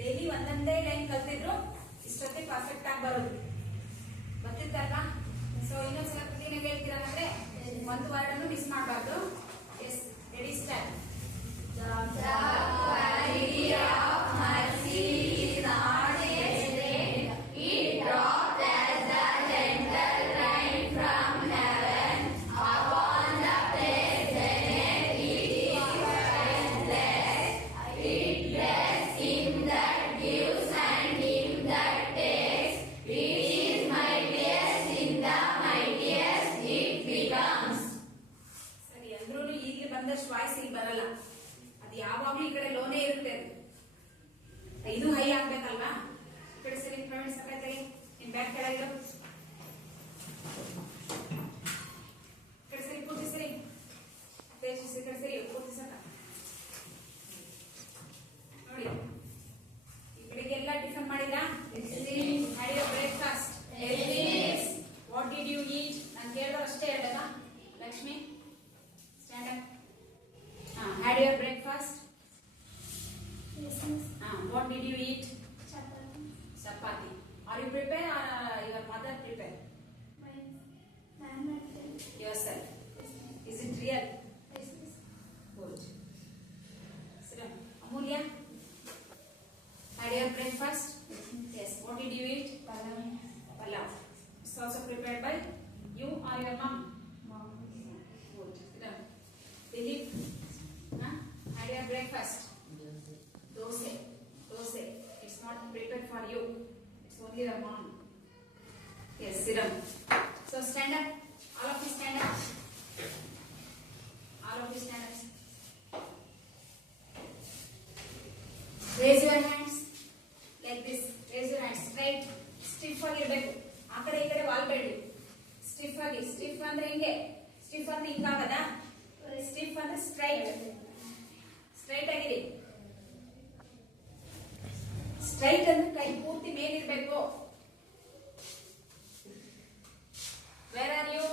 Daily ಒಂದೊಂದೇ line ಕಲ್ತಿದ್ರು ಇಷ್ಟೊತ್ತೆ perfect ಆಗಿ ಬರೋದು ಗೊತ್ತಿತ್ತಲ್ವಾ. ಸೊ ಇನ್ನೊಂದ್ಸಲ ಕ್ಲೀನಾಗಿ ಹೇಳ್ತೀರಾ ಅಂದ್ರೆ ಒಂದು ವರ್ಡ್ ಅನ್ನು ಮಿಸ್ ಮಾಡಬಾರ್ದು. Yes, ready start. ಬಂದಷ್ಟು ವಾಯ್ಸ್ ಇಲ್ಲಿ ಬರಲ್ಲ, ಅದು ಯಾವಾಗ್ಲೂ ಈ ಕಡೆ ಲೋನೇ ಇರುತ್ತೆ. ಇದು ಹೈ ಆಗ್ಬೇಕಲ್ವಾ. ಈ ಕಡೆ ಸರಿ ಪ್ರವೀಣ್ ಸಕಾಯ್ತಾಗಿ ನಿಮ್ ಬ್ಯಾಗ್ ಕೆಳಗಿರೋ ಕಡೆ ಸರಿ ಪೂರ್ತಿ ಸರಿ ತೇಜಸ್ವಿ ಕಡೆ ಸರಿ ಪೂರ್ತಿ ಸಕ ನೋಡಿ. ಈ ಕಡೆಗೆ ಎಲ್ಲ ಟಿಫನ್ ಮಾಡಿದ್ರಾ? Had your breakfast? What did you eat? ನಾನು ಕೇಳಿದ್ರೆ ಅಷ್ಟೇ ಹೇಳಲ್ಲ. Lakshmi stand up. Had your breakfast? Yes, miss. What did you eat? Chapati. Chapati. Are you prepared or your mother prepared? My ma'am and friend. Yourself. Yes, miss. Is it real? Yes, miss. Good. Sit down. Amulya? Had your breakfast? Yes. What did you eat? Palav. Palav. It's also prepared by you or your mom? Mom. Good. Sit down. Dilip? Had your breakfast? Dosa. Dosa. It's not prepared for you. It's only your mom. Yes, sit down. So stand up. All of you stand up. All of you stand up. Raise your hands like this. Raise your hands straight. Stiff ಆಗಿರಬೇಕು. ಆ ಕಡೆ ಈ ಕಡೆ ವಾಲ್ಬೇಡಿ. Stiff ಆಗಿ. Stiff ಅಂದ್ರೆ ಹಿಂಗೆ. Stiff ಅಂದ್ರೆ ಹಿಂಗಾಗದಾ? Stiff ಅಂದ್ರೆ straight. ಸ್ಟ್ರೈಟ್ ಆಗಿರಿ. ಸ್ಟ್ರೈಟ್ ಅಂದ್ರೆ ಕೈ ಪೂರ್ತಿ ಮೇಲಿರ್ಬೇಕು. Where are you?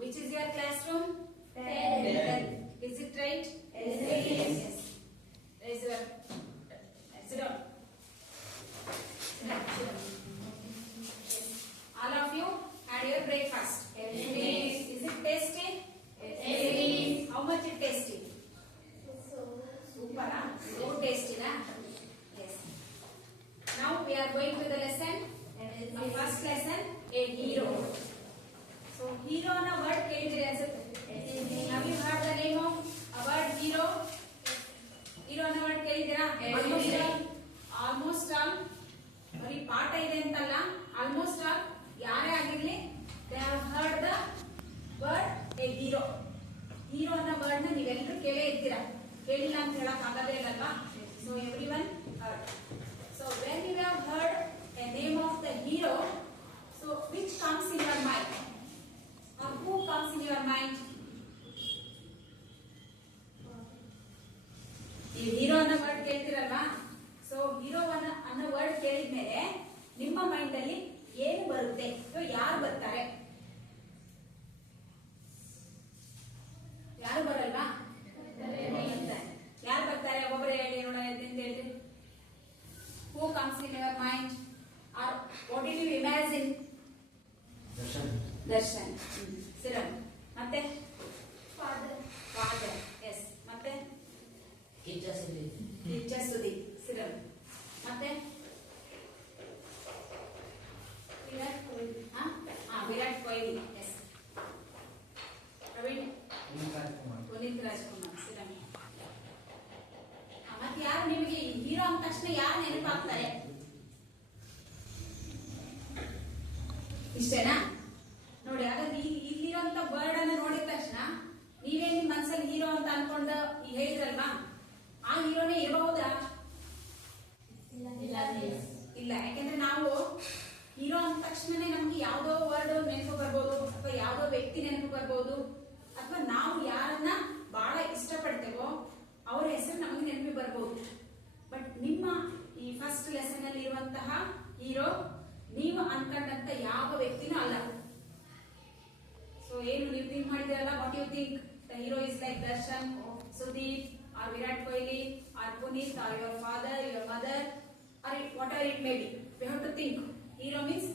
Which is your classroom? Is it right? Yes. Raise your sit down. All of you had your breakfast. Is it tasty? How much it tasty? Super, huh? So tasty, na? Yes. Now we are going to the lesson. Our first lesson, a hero. So hero na word kelidire answer. Have you heard the name of a word hero? Hero na word kelidira? Almost all. ಬರೀ ಪಾಠ ಇದೆ ಅಂತಲ್ಲ, almost all ಯಾರೇ ಆಗಿರ್ಲಿ they have heard the word a hero. Hero ಅನ್ನೋ word ನ ನೀವೆಲ್ಲರೂ ಕೇಳೇ ಇರ್ತೀರಾ, ಕೇಳಿಲ್ಲ ಅಂತ ಹೇಳಕ್ ಆಗೋದೇ ಇಲ್ಲಲ್ವಾ. So everyone heard. So when you have heard a name of the hero, so which comes in your mind or who comes in your mind? ಈ ಹೀರೋ ಅನ್ನೋ ವರ್ಡ್ ಕೇಳ್ತಿರಲ್ವಾ, ಸೊ ಹೀರೋ ಅನ್ನೋ ವರ್ಡ್ ಕೇಳಿದ್ಮೇಲೆ ನಿಮ್ಮ mind ಅಲ್ಲಿ ಏನು ಬರುತ್ತೆ? ಯಾರು ಬರ್ತಾರೆ? ಯಾರು ಬರಲ್ವಾ? ಯಾರು ಬರ್ತಾರೆ? ಒಬ್ಬೊಬ್ಬರು ಹೇಳಿ ನೋಡೋಣ ಅಂತ ಹೇಳ್ರಿ. Who comes in your mind or what did you imagine? Darshan. ಸಿರನ್. ಮತ್ತೆ ಫಾದರ್. ಎಸ್. ಮತ್ತೆ ಕಿಚ್ಚ ಸುದೀಪ್. ಸಿರನ್. ಮತ್ತೆ ವಿರಾಟ್ ಕೊಹ್ಲಿ. ಎಸ್. ಪ್ರವೀಣ್. ಪುನೀತ್ ರಾಜ್ಕುಮಾರ್. ಸಿರನ್. ಮತ್ತೆ ಯಾರು ನಿಮಗೆ ಹೀರೋ ಅಂದ ತಕ್ಷಣ ಆಗ್ತಾರೆ. ಇಷ್ಟೇನಾ? ನೋಡಿ, ಹಾಗಾದ್ರೆ ಇಲ್ಲಿರುವಂತ ವರ್ಡ್ ಅನ್ನ ನೋಡಿದ ತಕ್ಷಣ ನೀವೇ ನಿಮ್ ಮನಸ್ಸಲ್ಲಿ ಹೀರೋ ಅಂತ ಅನ್ಕೊಂಡು ಈಗ ಹೇಳಿದ್ರಲ್ವಾ, ಆ ಹೀರೋನೇ ಇರಬಹುದಾ? ಇಲ್ಲ. ಯಾಕೆಂದ್ರೆ ನಾವು ಹೀರೋ ಅಂದ ತಕ್ಷಣನೇ ನಮ್ಗೆ ಯಾವ್ದೋ ವರ್ಡ್ ನೆನಪು ಬರ್ಬೋದು, ಅಥವಾ ಯಾವ್ದೋ ವ್ಯಕ್ತಿ ನೆನಪು ಬರ್ಬೋದು, ಅಥವಾ ನಾವು ಯಾರನ್ನ ಬಹಳ ಇಷ್ಟಪಡ್ತೇವೋ ಅವ್ರ ಹೆಸರು ನಮಗೆ ನೆನಪು ಬರ್ಬೋದು. ಬಟ್ ನಿಮ್ಮ ಈ ಫಸ್ಟ್ ಲೆಸನ್ ಅಲ್ಲಿ ಇರುವಂತಹ ಹೀರೋ ನೀವು ಅನ್ಕೊಂಡಂತ ಯಾವ ವ್ಯಕ್ತಿನೂ ಅಲ್ಲ. ಸೊ ಏನು ನೀವು ಥಿಂಕ್ ಮಾಡಿದಿರಲ್ಲ, what you think the hero is like Darshan, Sudeep, or Virat Kohli, or Puneet, or your father, your mother, or whatever it may be. We have to think. Hero means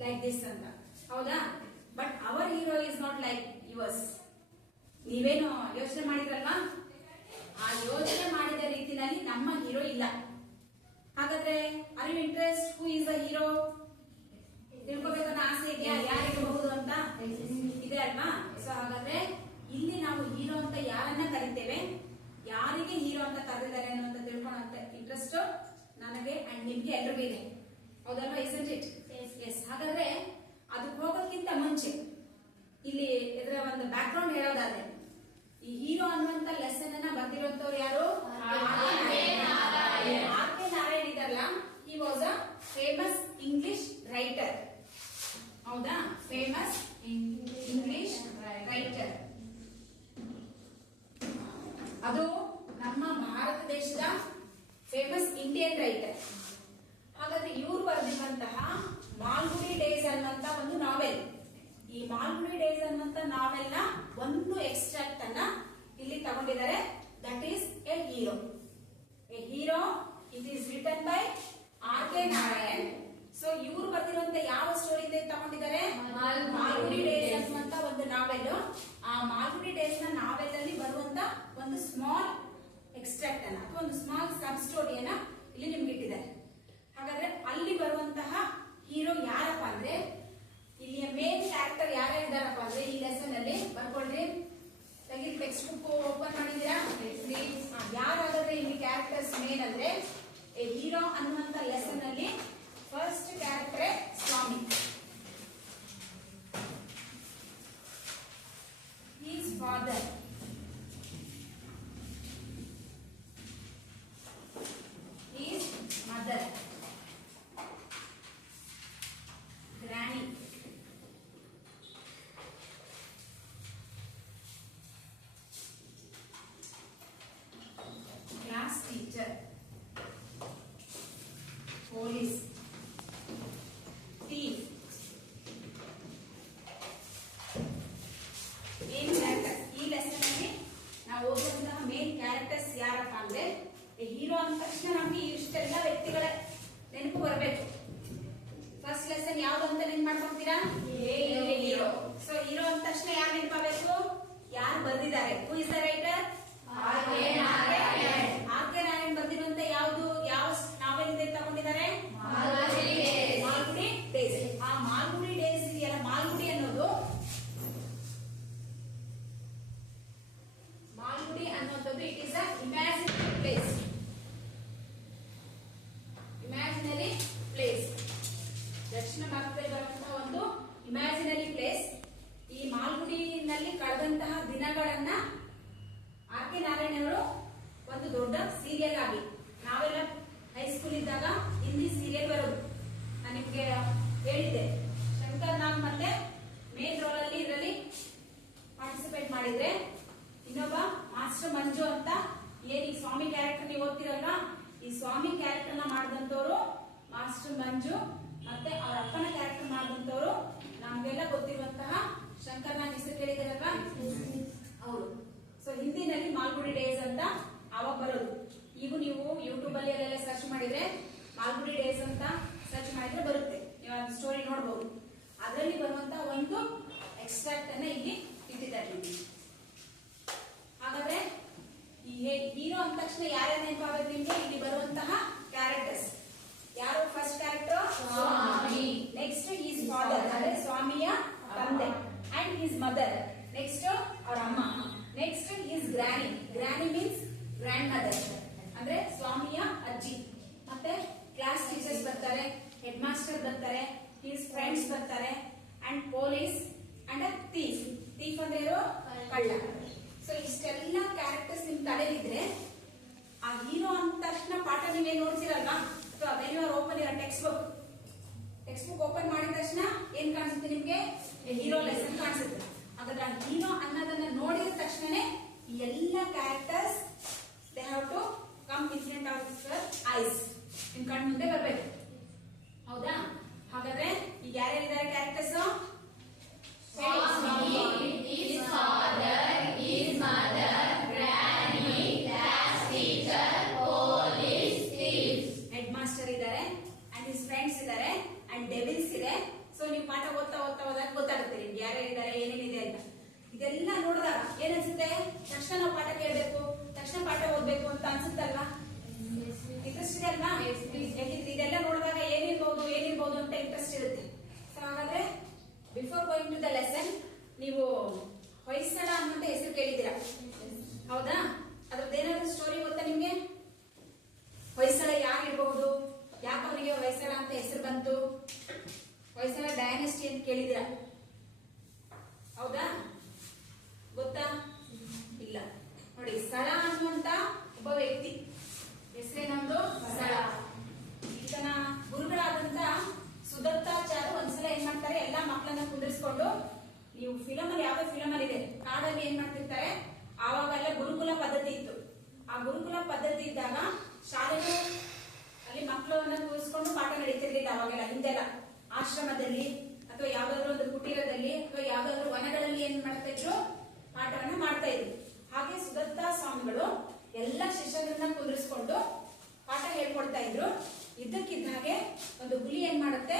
like this anta. ಹೌದಾ? But our hero is not like yours. ನೀವೇನು ಯೋಚನೆ ಮಾಡಿದ್ರಲ್ವಾ, ಆ ಯೋಚನೆ ಮಾಡಿದ ರೀತಿನಲ್ಲಿ ನಮ್ಮ hero ಇಲ್ಲ. ಹಾಗಾದ್ರೆ are you interest who is a hero? ತಿಳ್ಕೊಬೇಕನ್ನ ಆಸೆ ಇದೆಯಾ? ಯಾರಿರಬಹುದು ಅಂತ ಇದೆ ಅಲ್ವಾ? ಸೊ ಹಾಗಾದ್ರೆ ಇಲ್ಲಿ ನಾವು ಹೀರೋ ಅಂತ ಯಾರನ್ನ ಕರಿತೇವೆ, ಯಾರಿಗೆ ಹೀರೋ ಅಂತ ಕರೆದಿದ್ದಾರೆ ಅನ್ನುವಂತ ತಿಳ್ಕೊಳ್ಳೋಂತ ಇಂಟ್ರೆಸ್ಟ್ ನನಗೆ ಅಂಡ್ ನಿಮ್ಗೆ ಎಲ್ರಿಗೂ ಇದೆ. ಹೌದಲ್ವಾ? Isn't it? ಎಸ್. ಹಾಗಾದ್ರೆ ಅದಕ್ಕೆ ಹೋಗೋಕ್ಕಿಂತ ಮುಂಚೆ ಇಲ್ಲಿ ಇದರ ಒಂದು ಬ್ಯಾಕ್ ಗ್ರೌಂಡ್ ಹೇಳೋದಾದ್ರೆ, ಈ ಹೀರೋ ಅನ್ನುವಂತ ಲೆಸನ್ ಅನ್ನ ಬರ್ದಿರುವಂತವ್ರು ಯಾರು? ಆರ್ ಕೆ ನಾರಾಯಣ್ ಇದಾರಲ್ಲ, he was a famous English writer. ಹೌದಾ? Famous English writer. ಅದು ನಮ್ಮ ಭಾರತ ದೇಶದ ಫೇಮಸ್ ಇಂಡಿಯನ್ ರೈಟರ್. ಹಾಗಾದ್ರೆ ಇವರು ಬರೆದಿರುವಂತಹ ಮಾಲ್ಗುಡಿ ಡೇಸ್ ಅನ್ನುವಂತ ಒಂದು ನಾವೆಲ್, ಈ ಮಾಲ್ಗುಡಿ ಡೇಸ್ ಅನ್ನುವಂತ ನಾವೆಲ್ ನ ಒಂದು ಎಕ್ಸ್ಟ್ರಾಕ್ಟ್ ಅನ್ನ ಇಲ್ಲಿ ತಗೊಂಡಿದ್ದಾರೆ. That is a hero. A hero, it is written by R K Narayan. So ಇವರು ಬರೆದಿರುವಂತ ಯಾವ ಸ್ಟೋರಿ ತಗೊಂಡಿದ್ದಾರೆ? ಮಾಲ್ಗುಡಿ ಡೇಸ್ ಅನ್ನುವಂತ ಒಂದು ನಾವೆಲ್. ಆ ಮಾಲ್ಗುಡಿ ಡೇಸ್ ನ ನಾವೆಲ್ ಅಲ್ಲಿ ಬರುವಂತ ಒಂದು ಸ್ಮಾಲ್ ಎಕ್ಸ್ಟ್ರಾಕ್ಟ್ ಅನ್ನ ಅಥವಾ ಒಂದು ಸ್ಮಾಲ್ ಸಬ್ ಸ್ಟೋರಿಯನ್ನ ಇಲ್ಲಿ ನಿಮ್ಗೆ ಇಟ್ಟಿದ್ದಾರೆ. ಹಾಗಾದ್ರೆ ಅಲ್ಲಿ ಬರುವಂತಹ ಹೀರೋ ಯಾರಪ್ಪ ಅಂದ್ರೆ, ಇಲ್ಲಿಯ ಮೇನ್ ಕ್ಯಾರೆಕ್ಟರ್ ಯಾರ್ಯಾರಿದ್ದಾರಪ್ಪ ಅಂದ್ರೆ ಈ ಲೆಸನ್ ಅಲ್ಲಿ ಬರ್ಕೊಳ್ರಿ. ತೆಗಿ, ಟೆಕ್ಸ್ಟ್ ಬುಕ್ ಓಪನ್ ಮಾಡಿದೀರಾ? ಯಾರಾದ್ರೆ ಇಲ್ಲಿ ಕ್ಯಾರೆಕ್ಟರ್ಸ್ ಮೇನ್ ಅಂದ್ರೆ, ಎ ಹೀರೋ ಅನ್ನುವಂತ ಲೆಸನ್ ಅಲ್ಲಿ first character Swami. His father, his mother, granny, class teacher, police, thief. Main character ಈ ಲೆಸನ್ ಅಲ್ಲಿ ನಾವು ಓದುವಂತಹ ಮೇನ್ ಕ್ಯಾರೆಕ್ಟರ್ಸ್ ಯಾರಪ್ಪ ಅಂದ್ರೆ, ಹೀರೋ ಅಂದ ತಕ್ಷಣ ನಮ್ಗೆ ಇಷ್ಟೆಲ್ಲ ವ್ಯಕ್ತಿಗಳ ನೆನಪು ಬರಬೇಕು. ಫಸ್ಟ್ ಲೆಸನ್ ಯಾವ್ದು ಅಂತ ನೆನ್ಪು ಮಾಡ್ಕೊಂತೀರಾ? ಹೀರೋ. ಸೊ ಹೀರೋ ಅಂದ ತಕ್ಷಣ ಯಾರು ನೆನಪಾಗಬೇಕು? ಯಾರು ಬರ್ದಿದ್ದಾರೆ? Who is the writer? R K Narayan ಬರ್ದಿರುವಂತ ಯಾವ್ದು ಯಾವ ನಾವೆಲ್ ಇಂದ ತಗೊಂಡಿದ್ದಾರೆ? ಮಾಲ್ಗುಡಿ ಡೇಸ್. ಆ ಮಾಲ್ಗುಡಿ ಡೇಸ್ ಇದೆಯಲ್ಲ, ಮಾಲ್ಗುಡಿ ಅನ್ನೋದು it is a imaginary place. Imaginary place, ದಕ್ಷಿಣ ಭಾರತದಲ್ಲಿ ಬರುವಂತಹ ಒಂದು ಇಮ್ಯಾಜಿನರಿ ಪ್ಲೇಸ್. ಈ ಮಾಲ್ಗುಡಿನಲ್ಲಿ ಕಳೆದಂತಹ ದಿನಗಳನ್ನ ಆರ್ ಕೆ ನಾರಾಯಣ್ ಅವರು ಒಂದು ದೊಡ್ಡ ಸೀರಿಯಲ್ ಆಗಿ, ನಾವೆಲ್ಲ ಹೈಸ್ಕೂಲ್ ಇದ್ದಾಗ ಹಿಂದಿ ಸೀರಿಯಲ್ ಬರೋದು, ನಾನು ನಿಮ್ಗೆ ಹೇಳಿದ್ದೆ. ಶಂಕರ್ ನಾಗ್ ಮತ್ತೆ ಮೇನ್ ರೋಲ್ ಅಲ್ಲಿ ಇದರಲ್ಲಿ ಪಾರ್ಟಿಸಿಪೇಟ್ ಮಾಡಿದ್ರೆ, ಇನ್ನೊಬ್ಬ ಮಾಸ್ಟರ್ ಮಂಜು ಅಂತ, ಏನ್ ಈ ಸ್ವಾಮಿ ಕ್ಯಾರೆಕ್ಟರ್ ನೀವು ಓದ್ತಿರಲ್ವಾ, ಈ ಸ್ವಾಮಿ ಕ್ಯಾರೆಕ್ಟರ್ ನ ಮಾಡಿದಂತವ್ರು ಮಾಸ್ಟರ್ ಮಂಜು, ಮತ್ತೆ ಅವ್ರ ಅಪ್ಪನ ಕ್ಯಾರೆಕ್ಟರ್ ಮಾಡಿದಂತವ್ರು ನಮ್ಗೆಲ್ಲ ಗೊತ್ತಿರುವಂತಹ ಶಂಕರ್ ನಾಗ್ ಹೆಸರು ಕೇಳಿದಿರಲ್ವಾ, ಅವರು. ಸೊ ಹಿಂದಿನಲ್ಲಿ ಮಾಲ್ಗುಡಿ ಡೇಸ್ ಅಂತ ಅವಾಗ ಬರೋದು. ಈಗ ನೀವು ಯೂಟ್ಯೂಬ್ ಅಲ್ಲಿ ಅಲ್ಲೆಲ್ಲ ಸರ್ಚ್ ಮಾಡಿದ್ರೆ ಮಾಲ್ಗುಡಿ ಡೇಸ್ ಅಂತ ಸರ್ಚ್ ಮಾಡಿದ್ರೆ ಬರುತ್ತೆ, ನೀವು ಒಂದು ಸ್ಟೋರಿ ನೋಡಬಹುದು. ಅದರಲ್ಲಿ ಬರುವಂತ ಒಂದು ಎಕ್ಸ್ಟ್ರಾಕ್ಟ್ ಅನ್ನ ಇಲ್ಲಿ ಇಟ್ಟಿದ್ದಾರೆ ನಿಮಗೆ. ಹಾಗಾದ್ರೆ ಈ ಹೀರೋ ಅಂದ ತಕ್ಷಣ ಯಾರ್ಯಾರು ನೆನಪಾಗುತ್ತೆ ನಿಮ್ಗೆ? ಇಲ್ಲಿ ಬರುವಂತಹ ಕ್ಯಾರೆಕ್ಟರ್ಸ್ ಯಾರು? First character Swami, next is father ಅಂದ್ರೆ ಸ್ವಾಮಿಯ ತಂದೆ, ಅಂಡ್ ಹಿಸ್ ಮದರ್, ನೆಕ್ಸ್ಟ್ ಅವ್ರ ಅಮ್ಮ, next is granny. Granny means grandmother ಅಂದ್ರೆ ಸ್ವಾಮಿಯ ಅಜ್ಜಿ, ಮತ್ತೆ ಬರ್ತಾರೆ, and police and thief. Thief ಅಂದ್ರೆ ಇರೋ ಕಳ್ಳ. ಸೊ ಇಷ್ಟೆಲ್ಲ ಕ್ಯಾರೆಕ್ಟರ್ಸ್ ನಿಮ್ ತಲೆಲಿದ್ರೆ ಆ ಹೀರೋ ಅಂದ ತಕ್ಷಣ ಪಾಠ ನೀವೇನ್ ನೋಡ್ತಿರಲ್ವಾ, ಅಥವಾ when you are open your textbook open ಮಾಡಿದ ತಕ್ಷಣ ಏನ್ ಕಾಣಿಸುತ್ತೆ ನಿಮ್ಗೆ? ಹೀರೋ ಲೆಸನ್ ಕಾಣಿಸುತ್ತೆ. ಹಾಗಾದ್ರೆ ಆ ಹೀರೋ ಅನ್ನೋದನ್ನ ನೋಡಿದ ತಕ್ಷಣನೇ ಈ ಎಲ್ಲ characters they have to come in front of your eyes, ನಿಮ್ ಕಣ್ ಮುಂದೆ ಬರ್ಬೇಕು. ಹೌದಾ? ಹಾಗಾದ್ರೆ ಈಗ ಯಾರ್ಯಾರಿದ್ದಾರೆ characters? Head master, and his friends ಇದ್ದಾರೆ, ಅಂಡ್ ಡೆವಿಲ್ಸ್ ಇದೆ. ಸೊ ನೀವು ಪಾಠ ಓದ್ತಾ ಹೋದಾಗ ಗೊತ್ತಾಗುತ್ತೆ ನಿಮ್ಗೆ ಯಾರ್ಯಾರಿದ್ದಾರೆ, ಏನೇನಿದೆ ಅಂತ. ಇದೆಲ್ಲ ನೋಡಿದಾಗ ಏನ್ ಅನ್ಸುತ್ತೆ? ತಕ್ಷಣ ನಾವು ಪಾಠ ಕೇಳಬೇಕು, ತಕ್ಷಣ ಪಾಠ ಓದ್ಬೇಕು ಅಂತ ಅನ್ಸುತ್ತಲ್ವಾ? ಇಂಟ್ರೆಸ್ಟ್ ಇದೆ ಅಲ್ವಾ? ಯಾಕಿದ್ರೆ ಇದೆಲ್ಲ ನೋಡಿದಾಗ ಏನಿರ್ಬೋದು ಅಂತ ಇಂಟ್ರೆಸ್ಟ್ ಇರುತ್ತೆ. ಸೊ ಹಾಗಾದ್ರೆ before going to the lesson ನೀವು ಹೊಯ್ಸಳ ಅನ್ನುವಂತ ಹೆಸರು ಕೇಳಿದ್ದೀರಾ, ಹೌದಾ? ಅದ್ರದ್ದೇನಾದ್ರು ಸ್ಟೋರಿ ಗೊತ್ತಾ ನಿಮ್ಗೆ? ಹೊಯ್ಸಳ ಯಾರಿರ್ಬಹುದು, ಯಾಕೆ ಅವನಿಗೆ ಹೊಯ್ಸಳ ಅಂತ ಹೆಸರು ಬಂತು? ಹೊಯ್ಸಳ ಡೈನೆಸ್ಟಿ ಅಂತ ಕೇಳಿದಿರಾ, ಹೌದಾ? ಗೊತ್ತಾ? ಇಲ್ಲ. ನೋಡಿ, ಸ್ಥಳ ಅನ್ನುವಂತ ಒಬ್ಬ ವ್ಯಕ್ತಿ ಹೆಸರೇನೊಂದು ಸ್ಥಳ. ಈತನ ಗುರುಗಳಾದಂತ ಸುದತ್ತಾಚಾರ್ಯ ಒಂದ್ಸಲ ಏನ್ ಮಾಡ್ತಾರೆ, ಎಲ್ಲಾ ಮಕ್ಕಳನ್ನ ಕುಂದಿರಿಸ್ಕೊಂಡು, ನೀವು ಫಿಲಮ್ ಅಲ್ಲಿ ಯಾವ ಫಿಲಮ್ ಅಲ್ಲಿ ಇದೆ ಕಾಡಲ್ಲಿ ಏನ್ ಮಾಡ್ತಿರ್ತಾರೆ, ಆವಾಗೆಲ್ಲ ಗುರುಕುಲ ಪದ್ಧತಿ ಇತ್ತು. ಆ ಗುರುಕುಲ ಪದ್ಧತಿ ಇದ್ದಾಗ ಶಾಲೆಗೂ ಅಲ್ಲಿ ಮಕ್ಕಳನ್ನ ಕೂರಿಸ್ಕೊಂಡು ಪಾಠ ನಡೀತಿರ್ಲಿಲ್ಲ ಅವಾಗೆಲ್ಲ. ಹಿಂದೆಲ್ಲ ಆಶ್ರಮದಲ್ಲಿ ಅಥವಾ ಯಾವ್ದಾದ್ರು ಒಂದು ಕುಟೀರದಲ್ಲಿ ಅಥವಾ ಯಾವ್ದಾದ್ರು ವನಗಳಲ್ಲಿ ಏನ್ ಮಾಡ್ತಾ ಇದ್ರು, ಪಾಠವನ್ನ ಮಾಡ್ತಾ ಇದ್ರು. ಹಾಗೆ ಸುದತ್ತ ಸ್ವಾಮಿಗಳು ಎಲ್ಲ ಶಿಷ್ಯರನ್ನ ಕುಂದಿರಿಸ್ಕೊಂಡು ಪಾಠ ಹೇಳ್ಕೊಡ್ತಾ ಇದ್ರು. ಇದ್ದಕ್ಕಿದ್ದ ಹಾಗೆ ಒಂದು ಹುಲಿ ಏನ್ ಮಾಡುತ್ತೆ,